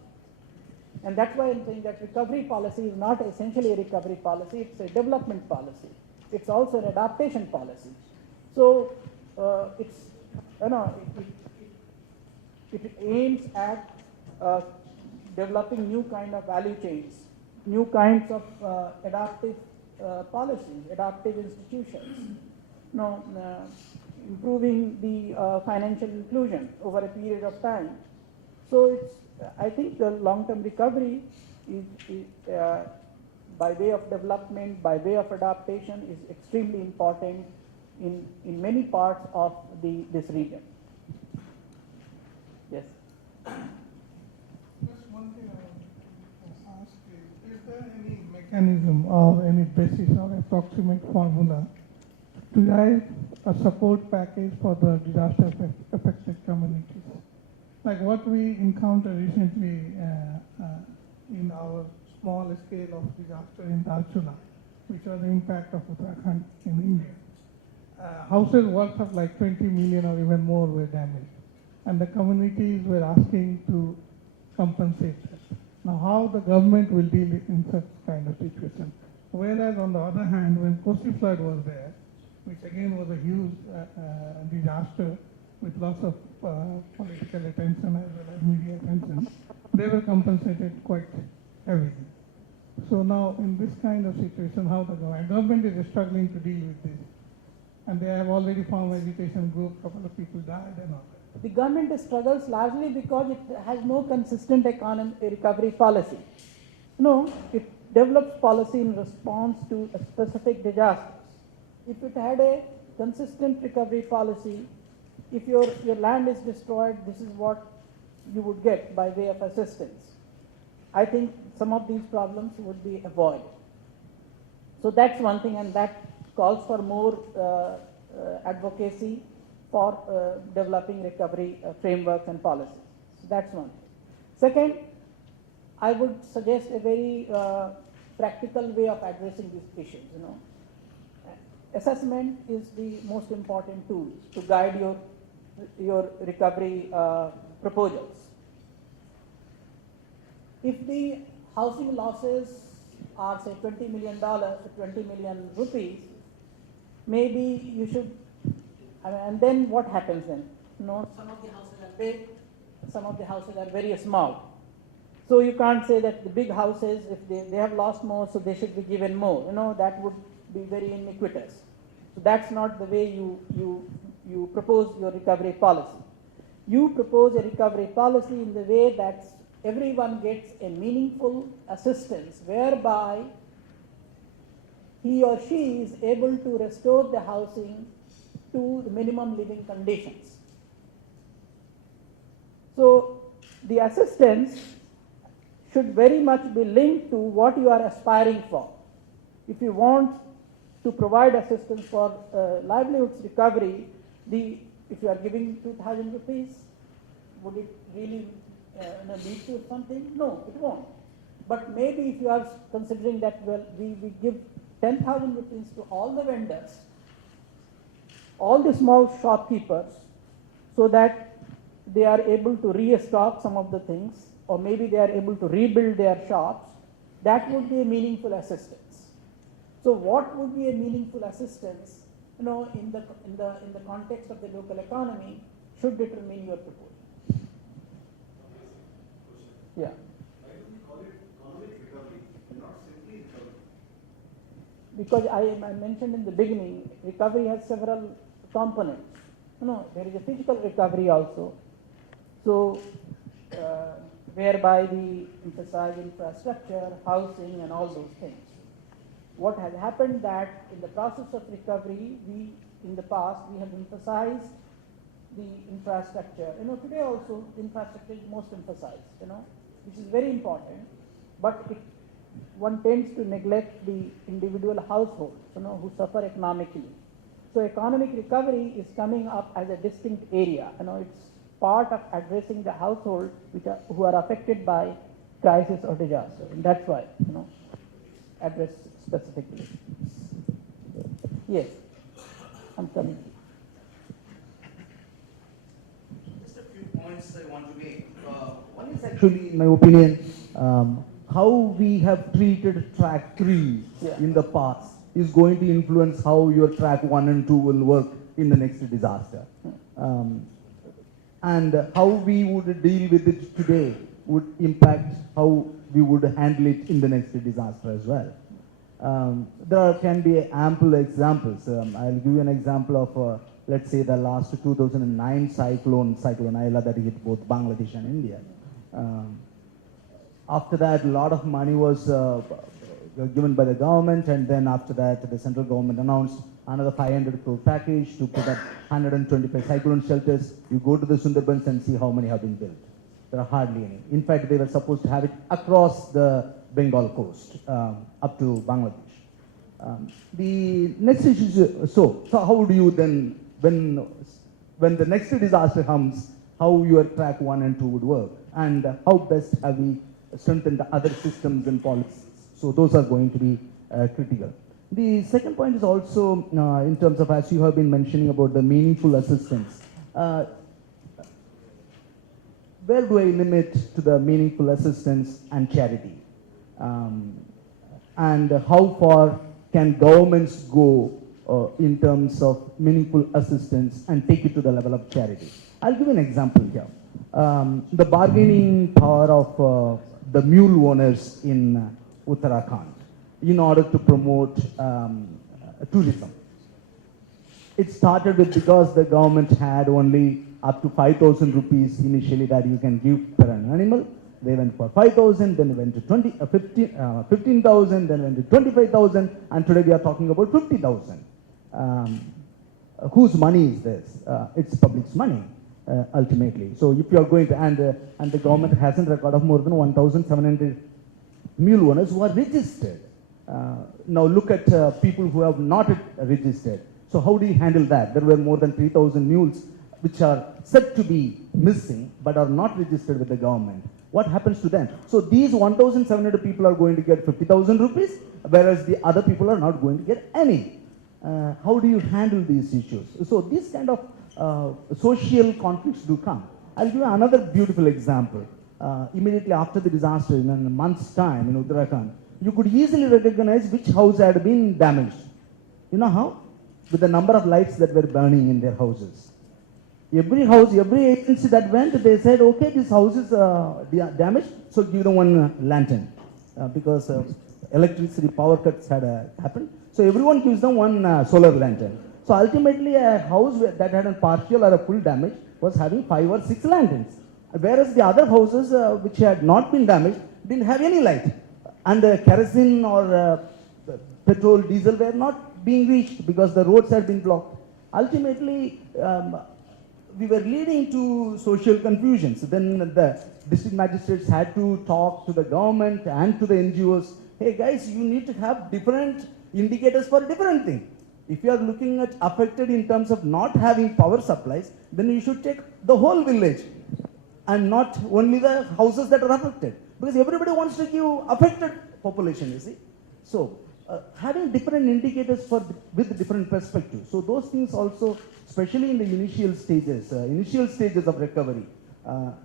And that's why I'm saying that recovery policy is not essentially a recovery policy, it's a development policy. It's also an adaptation policy. So it aims at developing new kind of value chains, new kinds of adaptive policies, adaptive institutions, improving the financial inclusion over a period of time. So I think the long-term recovery is by way of development, by way of adaptation, is extremely important in many parts of this region. Yes. Just one thing I want to ask is there any mechanism or any basis or approximate formula to write a support package for the disaster affected communities? Like what we encountered recently in our small scale of disaster in Dalchula, which was the impact of Uttarakhand in India. Houses worth of like 20 million or even more were damaged, and the communities were asking to compensate them. Now, how the government will deal in such kind of situation? Whereas on the other hand, when Kosi flood was there, which again was a huge disaster with lots of political attention as well as media attention, they were compensated quite heavily. So now in this kind of situation, how the government is struggling to deal with this, and they have already formed agitation group, a couple of people died and all that. The government struggles largely because it has no consistent economic recovery policy. No, it develops policy in response to a specific disasters. If it had a consistent recovery policy, if your land is destroyed, this is what you would get by way of assistance. I think some of these problems would be avoided. So that's one thing, and that calls for more advocacy for developing recovery frameworks and policies. So that's one thing. Second, I would suggest a very practical way of addressing these issues. Assessment is the most important tool to guide your recovery proposals. If the housing losses are say $20 million to 20 million rupees, maybe you should, and then what happens then? Some of the houses are big, some of the houses are very small. So you can't say that the big houses, if they have lost more, so they should be given more. That would be very iniquitous. So that's not the way you propose your recovery policy. You propose a recovery policy in the way that everyone gets a meaningful assistance, whereby he or she is able to restore the housing to the minimum living conditions. So the assistance should very much be linked to what you are aspiring for. If you want to provide assistance for livelihoods recovery, if you are giving 2,000 rupees, would it really lead to something? No, it won't. But maybe if you are considering that, well, we give 10,000 rupees to all the vendors, all the small shopkeepers, so that they are able to restock some of the things, or maybe they are able to rebuild their shops, that would be a meaningful assistance. So what would be a meaningful assistance, in the context of the local economy, should determine your proposal. Yeah. Why do we call it economic recovery and not simply recovery? Because I mentioned in the beginning, recovery has several components. There is a physical recovery also. So, whereby we emphasize infrastructure, housing, and all those things. What has happened that in the process of recovery, in the past, we have emphasized the infrastructure. Today also, the infrastructure is most emphasized, which is very important, but one tends to neglect the individual households, who suffer economically. So economic recovery is coming up as a distinct area. It's part of addressing the households who are affected by crisis or disaster, and that's why, address specifically. Yes, I'm coming. Just a few points I want to make. One is actually, in my opinion, how we have treated track 3 in the past is going to influence how your track 1 and 2 will work in the next disaster. And how we would deal with it today would impact how we would handle it in the next disaster as well. There can be ample examples. I'll give you an example of, let's say, the last 2009 cyclone Ayla that hit both Bangladesh and India. After that, a lot of money was given by the government, and then after that, the central government announced another 500 crore package to put up 125 cyclone shelters. You go to the Sundarbans and see how many have been built. There are hardly any. In fact, they were supposed to have it across the Bengal coast, up to Bangladesh. The next issue is, so how would you then, when the next disaster comes, how your track 1 and 2 would work, and how best have we strengthen the other systems and policies. So those are going to be critical. The second point is also in terms of, as you have been mentioning about the meaningful assistance. Where do I limit to the meaningful assistance and charity? And how far can governments go in terms of meaningful assistance and take it to the level of charity? I'll give an example here. The bargaining power of the mule owners in Uttarakhand in order to promote tourism. It started with because the government had only up to 5,000 rupees initially that you can give per an animal. They went for 5,000, then they went to 15,000, then went to 25,000, and today we are talking about 50,000. Whose money is this? It's public's money, ultimately. So if you are going to, and the government hasn't record of more than 1,700 mule owners who are registered. Now look at people who have not registered. So how do you handle that? There were more than 3,000 mules which are said to be missing but are not registered with the government. What happens to them? So these 1,700 people are going to get 50,000 rupees, whereas the other people are not going to get any. How do you handle these issues? So these kind of social conflicts do come. I'll give you another beautiful example. Immediately after the disaster, in a month's time in Uttarakhand, you could easily recognize which house had been damaged. You know how? With the number of lights that were burning in their houses. Every house, every agency that went, they said, okay, this house is damaged, so give them one lantern. Because electricity power cuts had happened. So everyone gives them one solar lantern. So ultimately a house that had a partial or a full damage was having 5 or 6 lanterns. Whereas the other houses which had not been damaged didn't have any light. And kerosene or petrol, diesel were not being reached because the roads had been blocked. Ultimately, we were leading to social confusions. Then the district magistrates had to talk to the government and to the NGOs. Hey guys, you need to have different indicators for different things. If you are looking at affected in terms of not having power supplies, then you should take the whole village and not only the houses that are affected. Because everybody wants to give affected population, you see. So having different indicators with different perspectives. So those things also, especially in the initial stages of recovery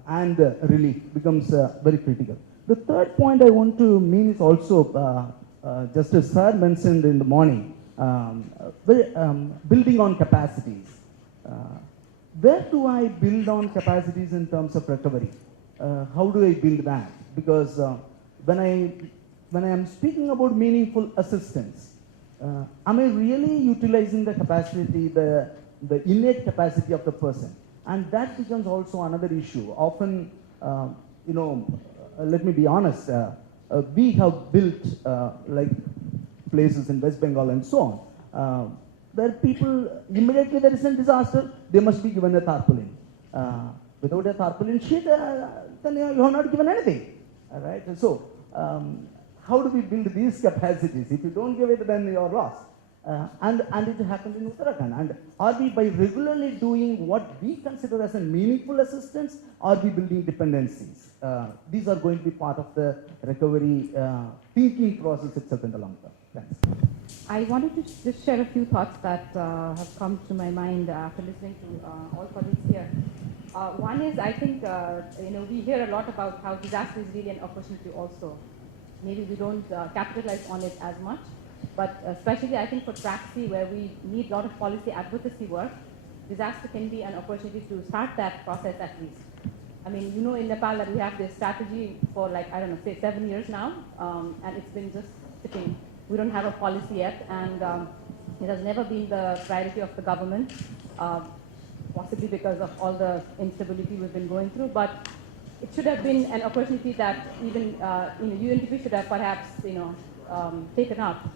and relief becomes very critical. The third point I want to mean is also, just as Sir mentioned in the morning, building on capacities. Where do I build on capacities in terms of recovery? How do I build that? Because when I am speaking about meaningful assistance, am I really utilizing the capacity, the innate capacity of the person? And that becomes also another issue. Often, let me be honest, we have built like places in West Bengal and so on, where people, immediately there is a disaster, they must be given a tarpaulin. Without a tarpaulin sheet, then you have not given anything. All right? So, how do we build these capacities? If you don't give it, then you are lost. And it happened in Uttarakhand. And are we, by regularly doing what we consider as a meaningful assistance, are we building dependencies? These are going to be part of the recovery thinking process itself in the long term. Thanks. I wanted to just share a few thoughts that have come to my mind after listening to all colleagues here. One is, I think, we hear a lot about how disaster is really an opportunity also. Maybe we don't capitalize on it as much, but especially I think for TRAXI, where we need a lot of policy advocacy work, disaster can be an opportunity to start that process at least. I mean, in Nepal that we have this strategy for say 7 years now, and it's been just sitting. We don't have a policy yet, and it has never been the priority of the government, possibly because of all the instability we've been going through, but it should have been an opportunity that even UNDP should have perhaps taken up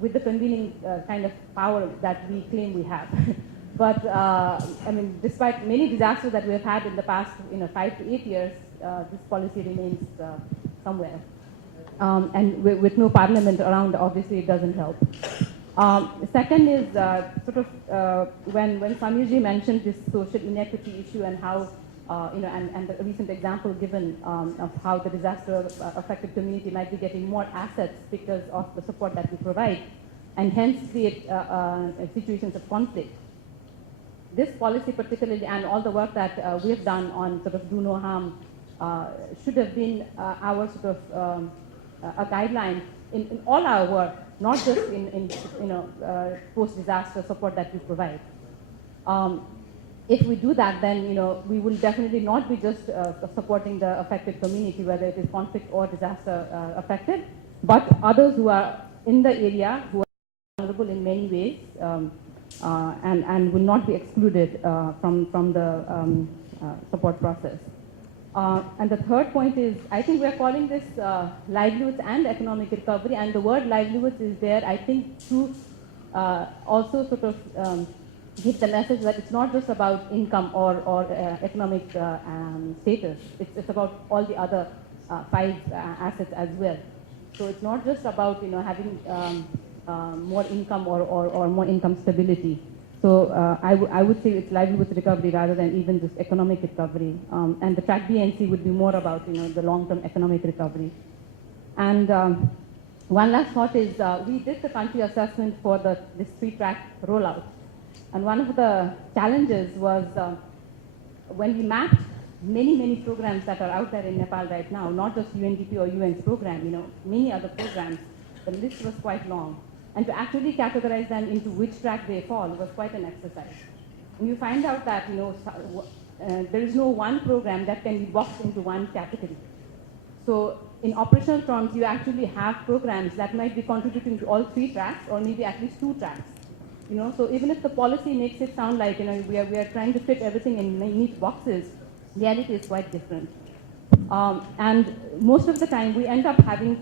with the convening kind of power that we claim we have. But despite many disasters that we have had in the past 5 to 8 years, this policy remains somewhere. And with no parliament around, obviously it doesn't help. Second is when Samirji mentioned this social inequity issue and how and the recent example given of how the disaster-affected community might be getting more assets because of the support that we provide, and hence create situations of conflict. This policy particularly, and all the work that we have done on sort of do no harm, should have been our sort of a guideline in all our work, not just in post-disaster support that we provide. If we do that, then we will definitely not be just supporting the affected community, whether it is conflict or disaster affected, but others who are in the area who are vulnerable in many ways and will not be excluded from the support process. And the third point is, I think we are calling this livelihoods and economic recovery, and the word livelihoods is there, I think, to also sort of give the message that it's not just about income or economic status. It's about all the other 5 assets as well. So it's not just about having more income or more income stability. So I would say it's livelihood recovery rather than even just economic recovery. And the track B and C would be more about the long-term economic recovery. And one last thought is we did the country assessment for this 3-track rollout. And one of the challenges was when we mapped many programs that are out there in Nepal right now, not just UNDP or UN's program, many other programs, the list was quite long. And to actually categorize them into which track they fall was quite an exercise. And you find out that there is no one program that can be boxed into one category. So in operational terms, you actually have programs that might be contributing to all 3 tracks or maybe at least 2 tracks. So even if the policy makes it sound like we are trying to fit everything in neat boxes, reality is quite different. And most of the time, we end up having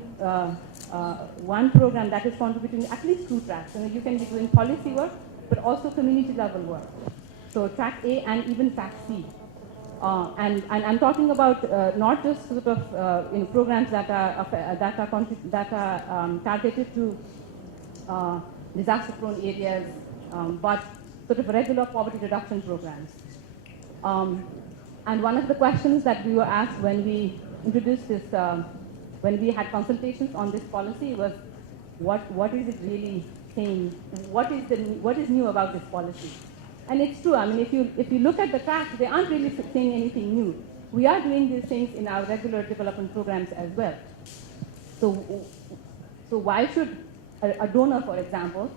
one program that is contributing at least 2 tracks. You can be doing policy work, but also community level work. So track A and even track C. And I'm talking about not just sort of programs that are targeted to disaster-prone areas, but sort of regular poverty reduction programs. And one of the questions that we were asked when we introduced this, when we had consultations on this policy was, what is it really saying? What is new about this policy? And it's true. I mean, if you look at the tracks, they aren't really saying anything new. We are doing these things in our regular development programs as well. So why should a donor, for example,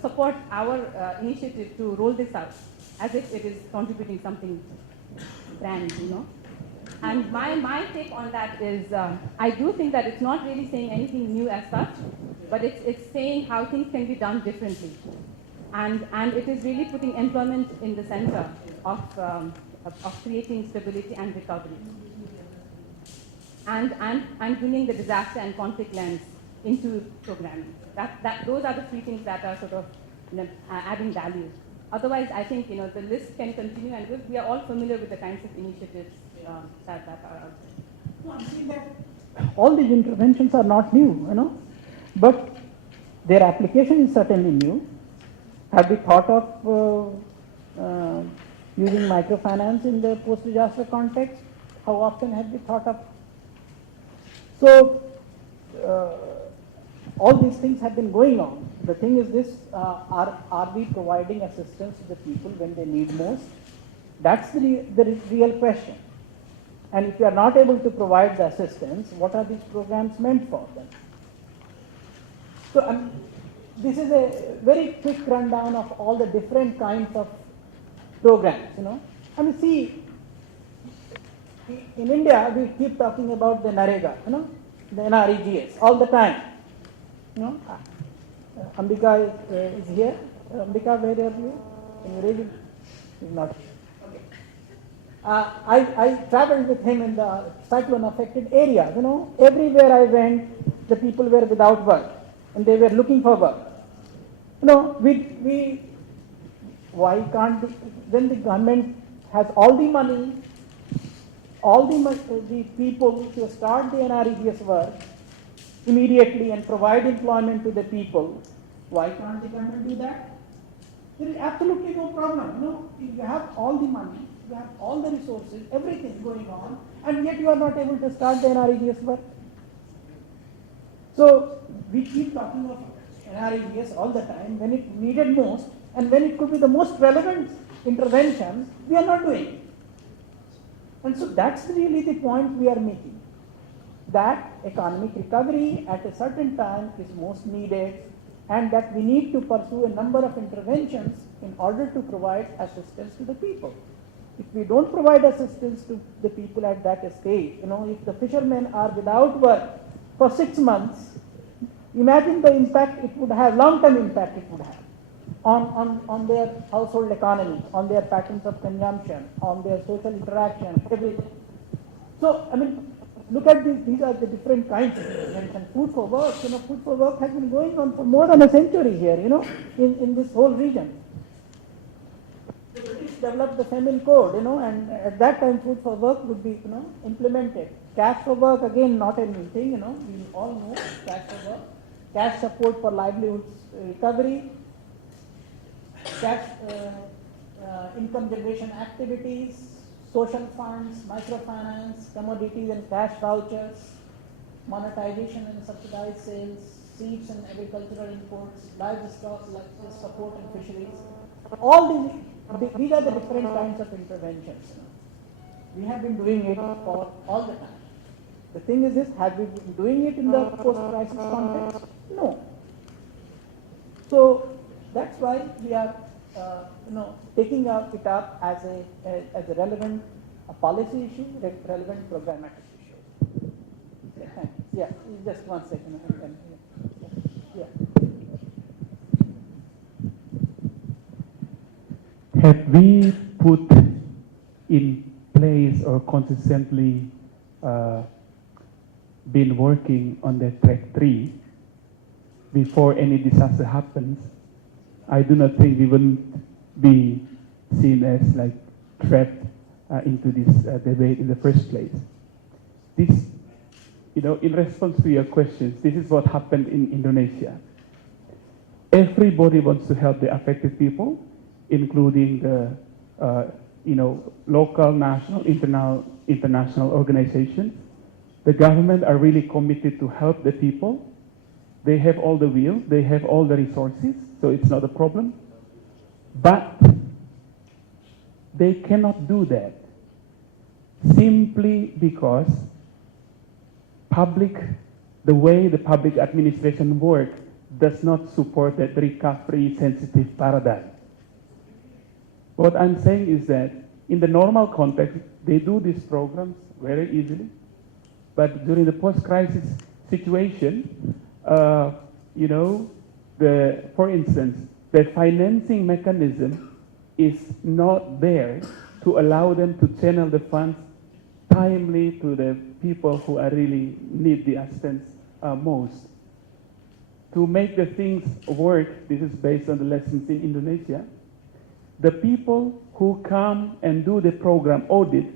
support our initiative to roll this out as if it is contributing something grand, And my take on that is, I do think that it's not really saying anything new as such, but it's saying how things can be done differently. And it is really putting employment in the center of creating stability and recovery. And bringing the disaster and conflict lens into programming. Those are the 3 things that are sort of adding value. Otherwise, I think the list can continue, and we are all familiar with the kinds of initiatives that are out there. No, I'm saying that all these interventions are not new, but their application is certainly new. Have we thought of using microfinance in the post-disaster context? How often have we thought of? So all these things have been going on. The thing is this, are we providing assistance to the people when they need most? That's the real question. And if you are not able to provide the assistance, what are these programs meant for then? So this is a very quick rundown of all the different kinds of programs, I mean, see, in India, we keep talking about the NREGA, the NREGS all the time. Ambika is here. Ambika, where are you? Can you raise it? He's not here. Okay. I traveled with him in the cyclone-affected area. Everywhere I went, the people were without work, and they were looking for work. Why can't when the government has all the money, all the people to start the NREGS work immediately and provide employment to the people, why can't the government do that? There is absolutely no problem. If you have all the money, you have all the resources, everything going on, and yet you are not able to start the NREGS work. So we keep talking of NREGS all the time when it needed most, and when it could be the most relevant interventions, we are not doing it. And so that's really the point we are making, that economic recovery at a certain time is most needed, and that we need to pursue a number of interventions in order to provide assistance to the people. If we don't provide assistance to the people at that stage, if the fishermen are without work for 6 months, imagine the impact it would have, long-term impact it would have on their household economy, on their patterns of consumption, on their social interaction, everything. So, look at these are the different kinds of intervention. Food for work, food for work has been going on for more than a century here, in this whole region. The British developed the famine code, and at that time food for work would be, implemented. Cash for work, again, not a new thing, we all know cash for work. Cash support for livelihoods recovery, cash income generation activities, social funds, microfinance, commodities and cash vouchers, monetization and subsidized sales, seeds and agricultural imports, livestock support and fisheries. All these are the different kinds of interventions. We have been doing it for all the time. The thing is this, have we been doing it in the post-crisis context? No. So that's why we are taking it up as a relevant policy issue, relevant programmatic issue. Yeah, thank you. Yeah, just 1 second. Yeah. Have we put in place or consistently been working on the track 3 before any disaster happens? I do not think we wouldn't be seen as like trapped into this debate in the first place. This, in response to your questions, this is what happened in Indonesia. Everybody wants to help the affected people, including the, local, national, international organizations. The government are really committed to help the people. They have all the will, they have all the resources, so it's not a problem. But they cannot do that simply because the way the public administration works does not support that recovery sensitive paradigm. What I'm saying is that in the normal context, they do these programs very easily, but during the post-crisis situation, for instance, the financing mechanism is not there to allow them to channel the funds timely to the people who are really need the assistance most. To make the things work, this is based on the lessons in Indonesia, the people who come and do the program audit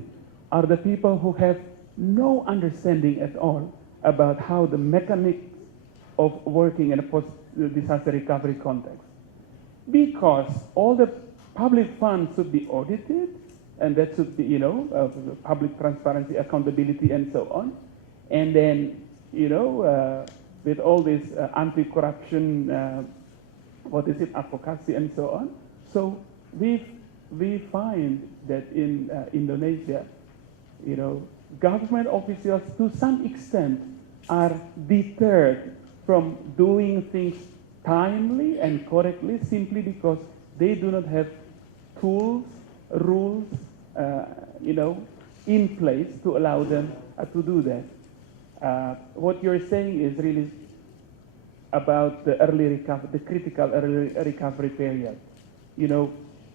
are the people who have no understanding at all about how the mechanics of working in a post-disaster recovery context. Because all the public funds should be audited, and that should be, public transparency, accountability, and so on. And then, with all this anti-corruption, advocacy, and so on. So we find that in Indonesia, government officials to some extent are deterred from doing things timely and correctly simply because they do not have tools, rules, in place to allow them to do that. What you're saying is really about the early recovery, the critical early recovery period.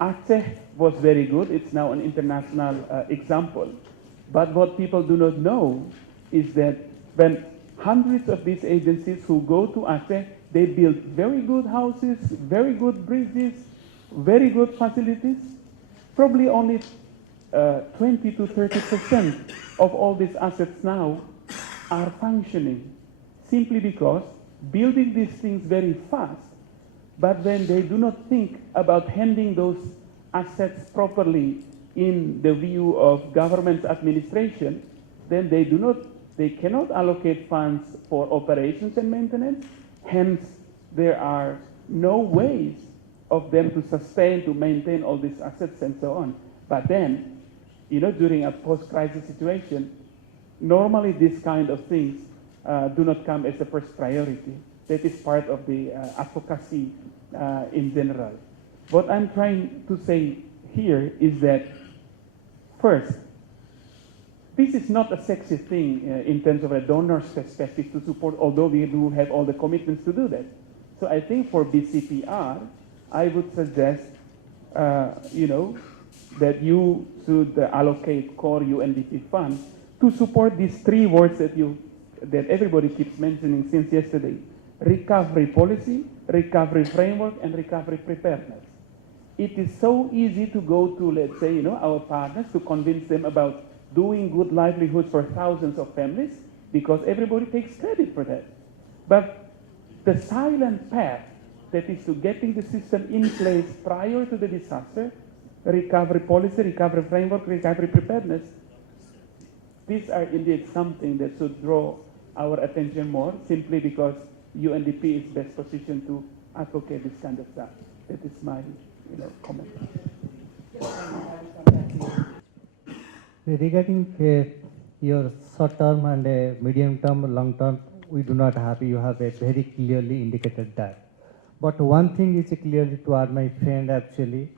Aceh was very good. It's now an international example. But what people do not know is that when hundreds of these agencies who go to Aceh, they build very good houses, very good bridges, very good facilities. Probably only 20 to 30% of all these assets now are functioning, simply because building these things very fast, but when they do not think about handing those assets properly in the view of government administration, then they cannot allocate funds for operations and maintenance. Hence, there are no ways of them to sustain, to maintain all these assets and so on. But then, during a post-crisis situation, normally these kind of things do not come as the first priority. That is part of the advocacy in general. What I'm trying to say here is that, first, this is not a sexy thing in terms of a donor's perspective to support, although we do have all the commitments to do that. So I think for BCPR, I would suggest, that you should allocate core UNDP funds to support these three words that everybody keeps mentioning since yesterday: recovery policy, recovery framework, and recovery preparedness. It is so easy to go to, let's say, our partners to convince them about doing good livelihoods for thousands of families, because everybody takes credit for that. But the silent path, that is to getting the system in place prior to the disaster, recovery policy, recovery framework, recovery preparedness, these are indeed something that should draw our attention more, simply because UNDP is best positioned to advocate this kind of stuff. That is my comment. Regarding your short term and medium term, long term, we do not have, you have a very clearly indicated that. But one thing is clearly to add, my friend, actually,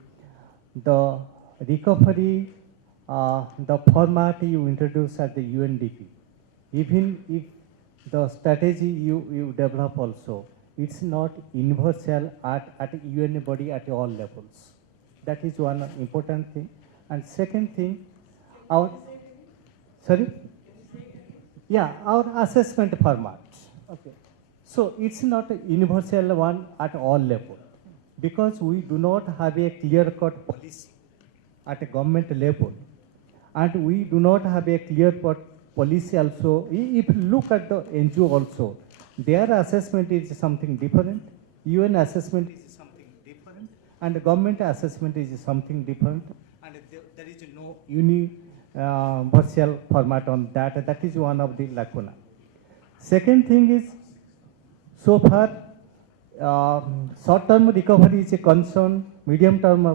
the recovery, the format you introduce at the UNDP, even if the strategy you develop also, it's not universal at UN body at all levels. That is one important thing. And second thing, our assessment format. Okay. So it's not a universal one at all level, because we do not have a clear-cut policy at a government level, and we do not have a clear-cut policy also. If you look at the NGO also, their assessment is something different, UN assessment is something different, and the government assessment is something different, and there is no universal format on that. That is one of the lacuna. Second thing is, so far, short-term recovery is a concern, medium-term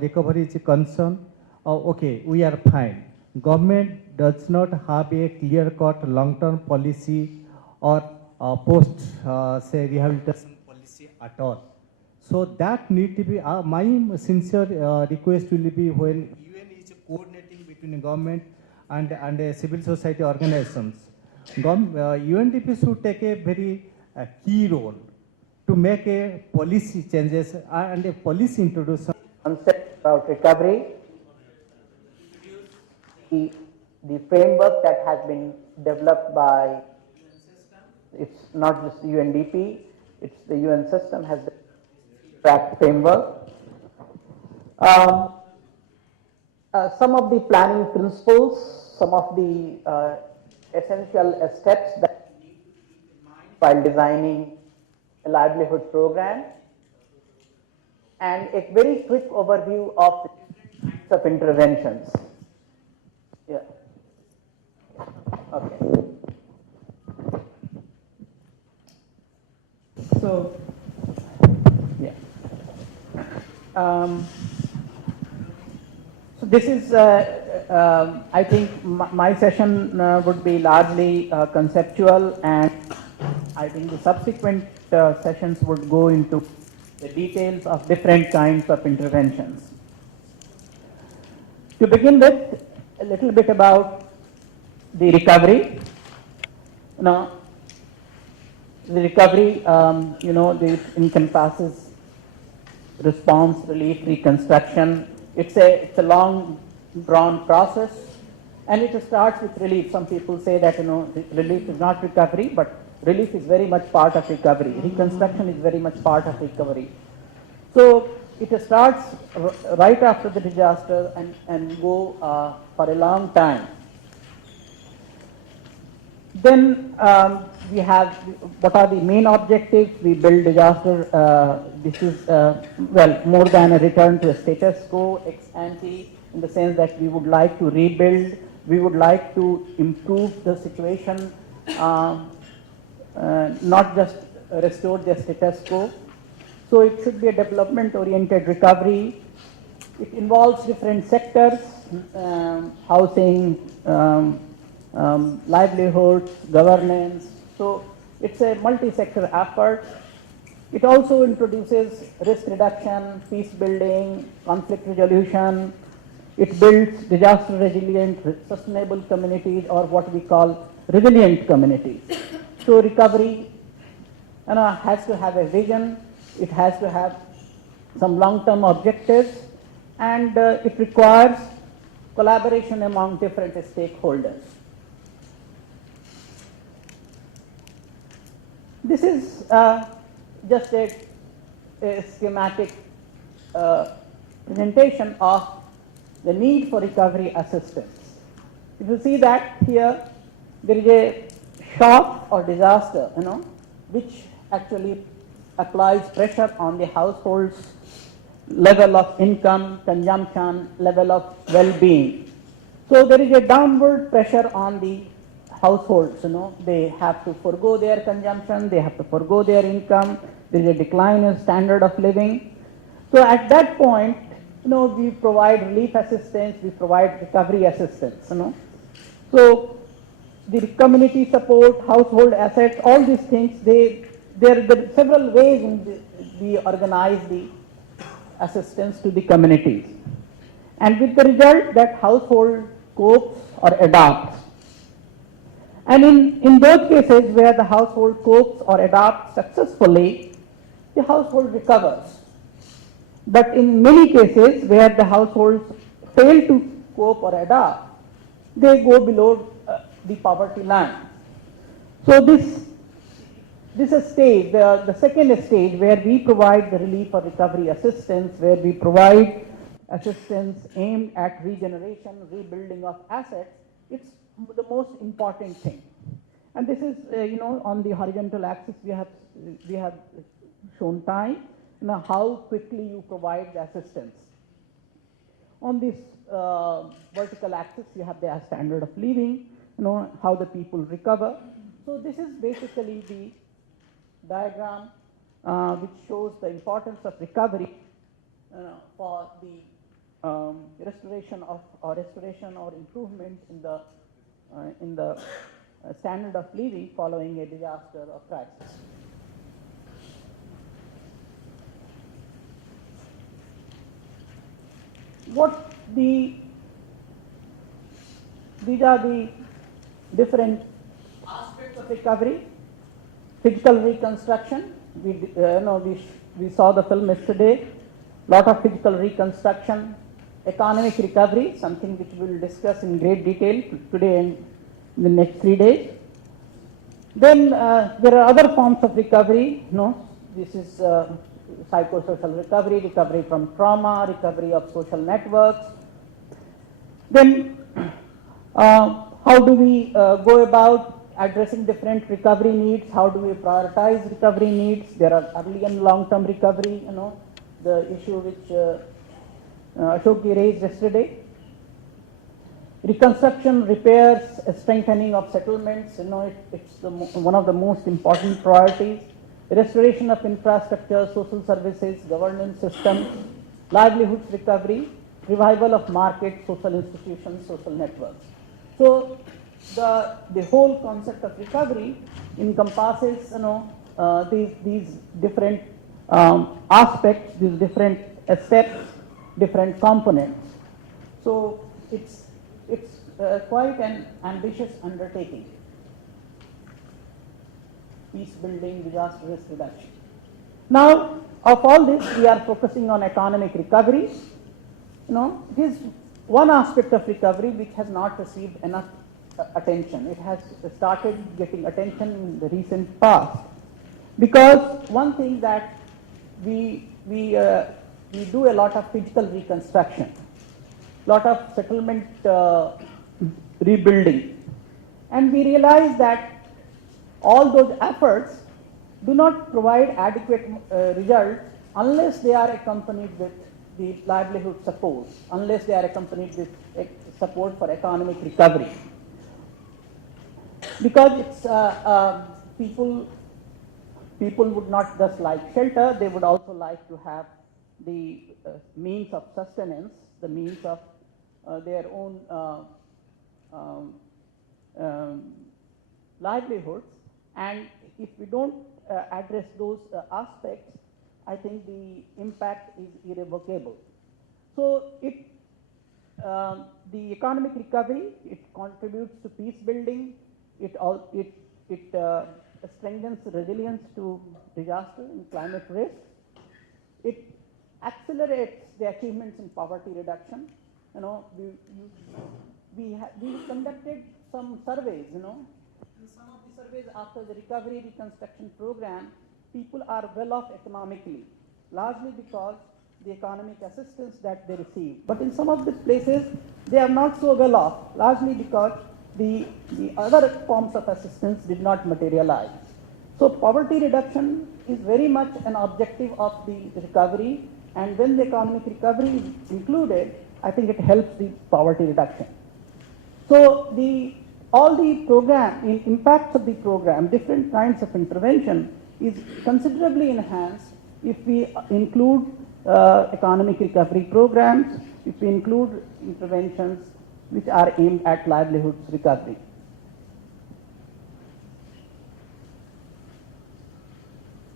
recovery is a concern. Okay, we are fine. Government does not have a clear-cut long-term policy or post-say rehabilitation policy at all. So that need to be, my sincere request will be, when UN is coordinating between government and civil society organizations, UNDP should take a very key role to make a policy changes and a policy introduction. Concept about recovery, the framework that has been developed by, it's not just UNDP, it's the UN system has the track framework. Some of the planning principles, some of the essential steps that while designing a livelihood program, and a very quick overview of the types of interventions. Yeah. Okay. So, yeah. So this is, I think my session would be largely conceptual, and I think the subsequent sessions would go into the details of different kinds of interventions. To begin with, a little bit about the recovery. Now, the recovery, it encompasses response, relief, reconstruction. It's a long drawn process, and it starts with relief. Some people say that relief is not recovery, but relief is very much part of recovery. Reconstruction is very much part of recovery. So it starts right after the disaster and go for a long time. Then we have what are the main objectives. We build disaster. This is more than a return to a status quo, ex ante. in the sense that we would like to rebuild, we would like to improve the situation, not just restore the status quo. So it should be a development-oriented recovery. It involves different sectors, housing, livelihoods, governance. So it's a multi-sector effort. It also introduces risk reduction, peace building, conflict resolution. It builds disaster resilient, sustainable communities, or what we call resilient communities. So recovery has to have a vision. It has to have some long-term objectives, and it requires collaboration among different stakeholders. This is just a schematic presentation of the need for recovery assistance. If you see that here, there is a shock or disaster, which actually applies pressure on the household's level of income, consumption, level of well-being. So there is a downward pressure on the households, they have to forego their consumption, they have to forego their income, there is a decline in standard of living. So at that point, we provide relief assistance, we provide recovery assistance, So the community support, household assets, all these things, there are several ways in we organize the assistance to the communities. And with the result that household copes or adapts. And in those cases where the household copes or adapts successfully, the household recovers. But in many cases where the households fail to cope or adapt, they go below the poverty line. So this is stage, the second stage, where we provide the relief or recovery assistance, where we provide assistance aimed at regeneration, rebuilding of assets. It's the most important thing. And this is, on the horizontal axis, we have shown time, how quickly you provide the assistance. On this vertical axis, you have the standard of living, how the people recover. So this is basically the diagram which shows the importance of recovery for the restoration or improvement in the standard of living following a disaster or crisis. These are the different aspects of recovery. Physical reconstruction, we saw the film yesterday, lot of physical reconstruction. Economic recovery, something which we will discuss in great detail today and in the next 3 days. Then there are other forms of recovery, this is psychosocial recovery, recovery from trauma, recovery of social networks. Then how do we go about addressing different recovery needs? How do we prioritize recovery needs? There are early and long-term recovery, the issue which Ashokji raised yesterday. Reconstruction, repairs, strengthening of settlements, it's one of the most important priorities. Restoration of infrastructure, social services, governance systems, livelihoods recovery, revival of markets, social institutions, social networks. So the whole concept of recovery encompasses these different aspects, these different steps, different components. So it's quite an ambitious undertaking. Peace building, disaster risk reduction. Now, of all this, we are focusing on economic recovery. It is one aspect of recovery which has not received enough attention. It has started getting attention in the recent past, because one thing that we do a lot of physical reconstruction, lot of settlement rebuilding, and we realize that all those efforts do not provide adequate results unless they are accompanied with the livelihood support unless they are accompanied with support for economic recovery. Because it's people would not just like shelter, they would also like to have the means of sustenance, the means of their own livelihoods. And if we don't address those aspects, I think the impact is irrevocable. So the economic recovery, it contributes to peace building, it strengthens resilience to disaster and climate risk. It accelerates the achievements in poverty reduction. You know, we conducted some surveys. You know, in some of the surveys after the recovery reconstruction program, people are well off economically, largely because the economic assistance that they receive. But in some of the places, they are not so well off, largely because the other forms of assistance did not materialize. So poverty reduction is very much an objective of the recovery, and when the economic recovery is included, I think it helps the poverty reduction. So all the program, impacts of the program, different kinds of intervention is considerably enhanced if we include economic recovery programs, if we include interventions which are aimed at livelihoods recovery.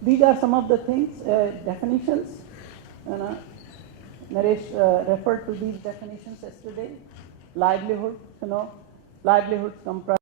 These are some of the things, definitions. Naresh referred to these definitions yesterday. Livelihood, livelihoods comprise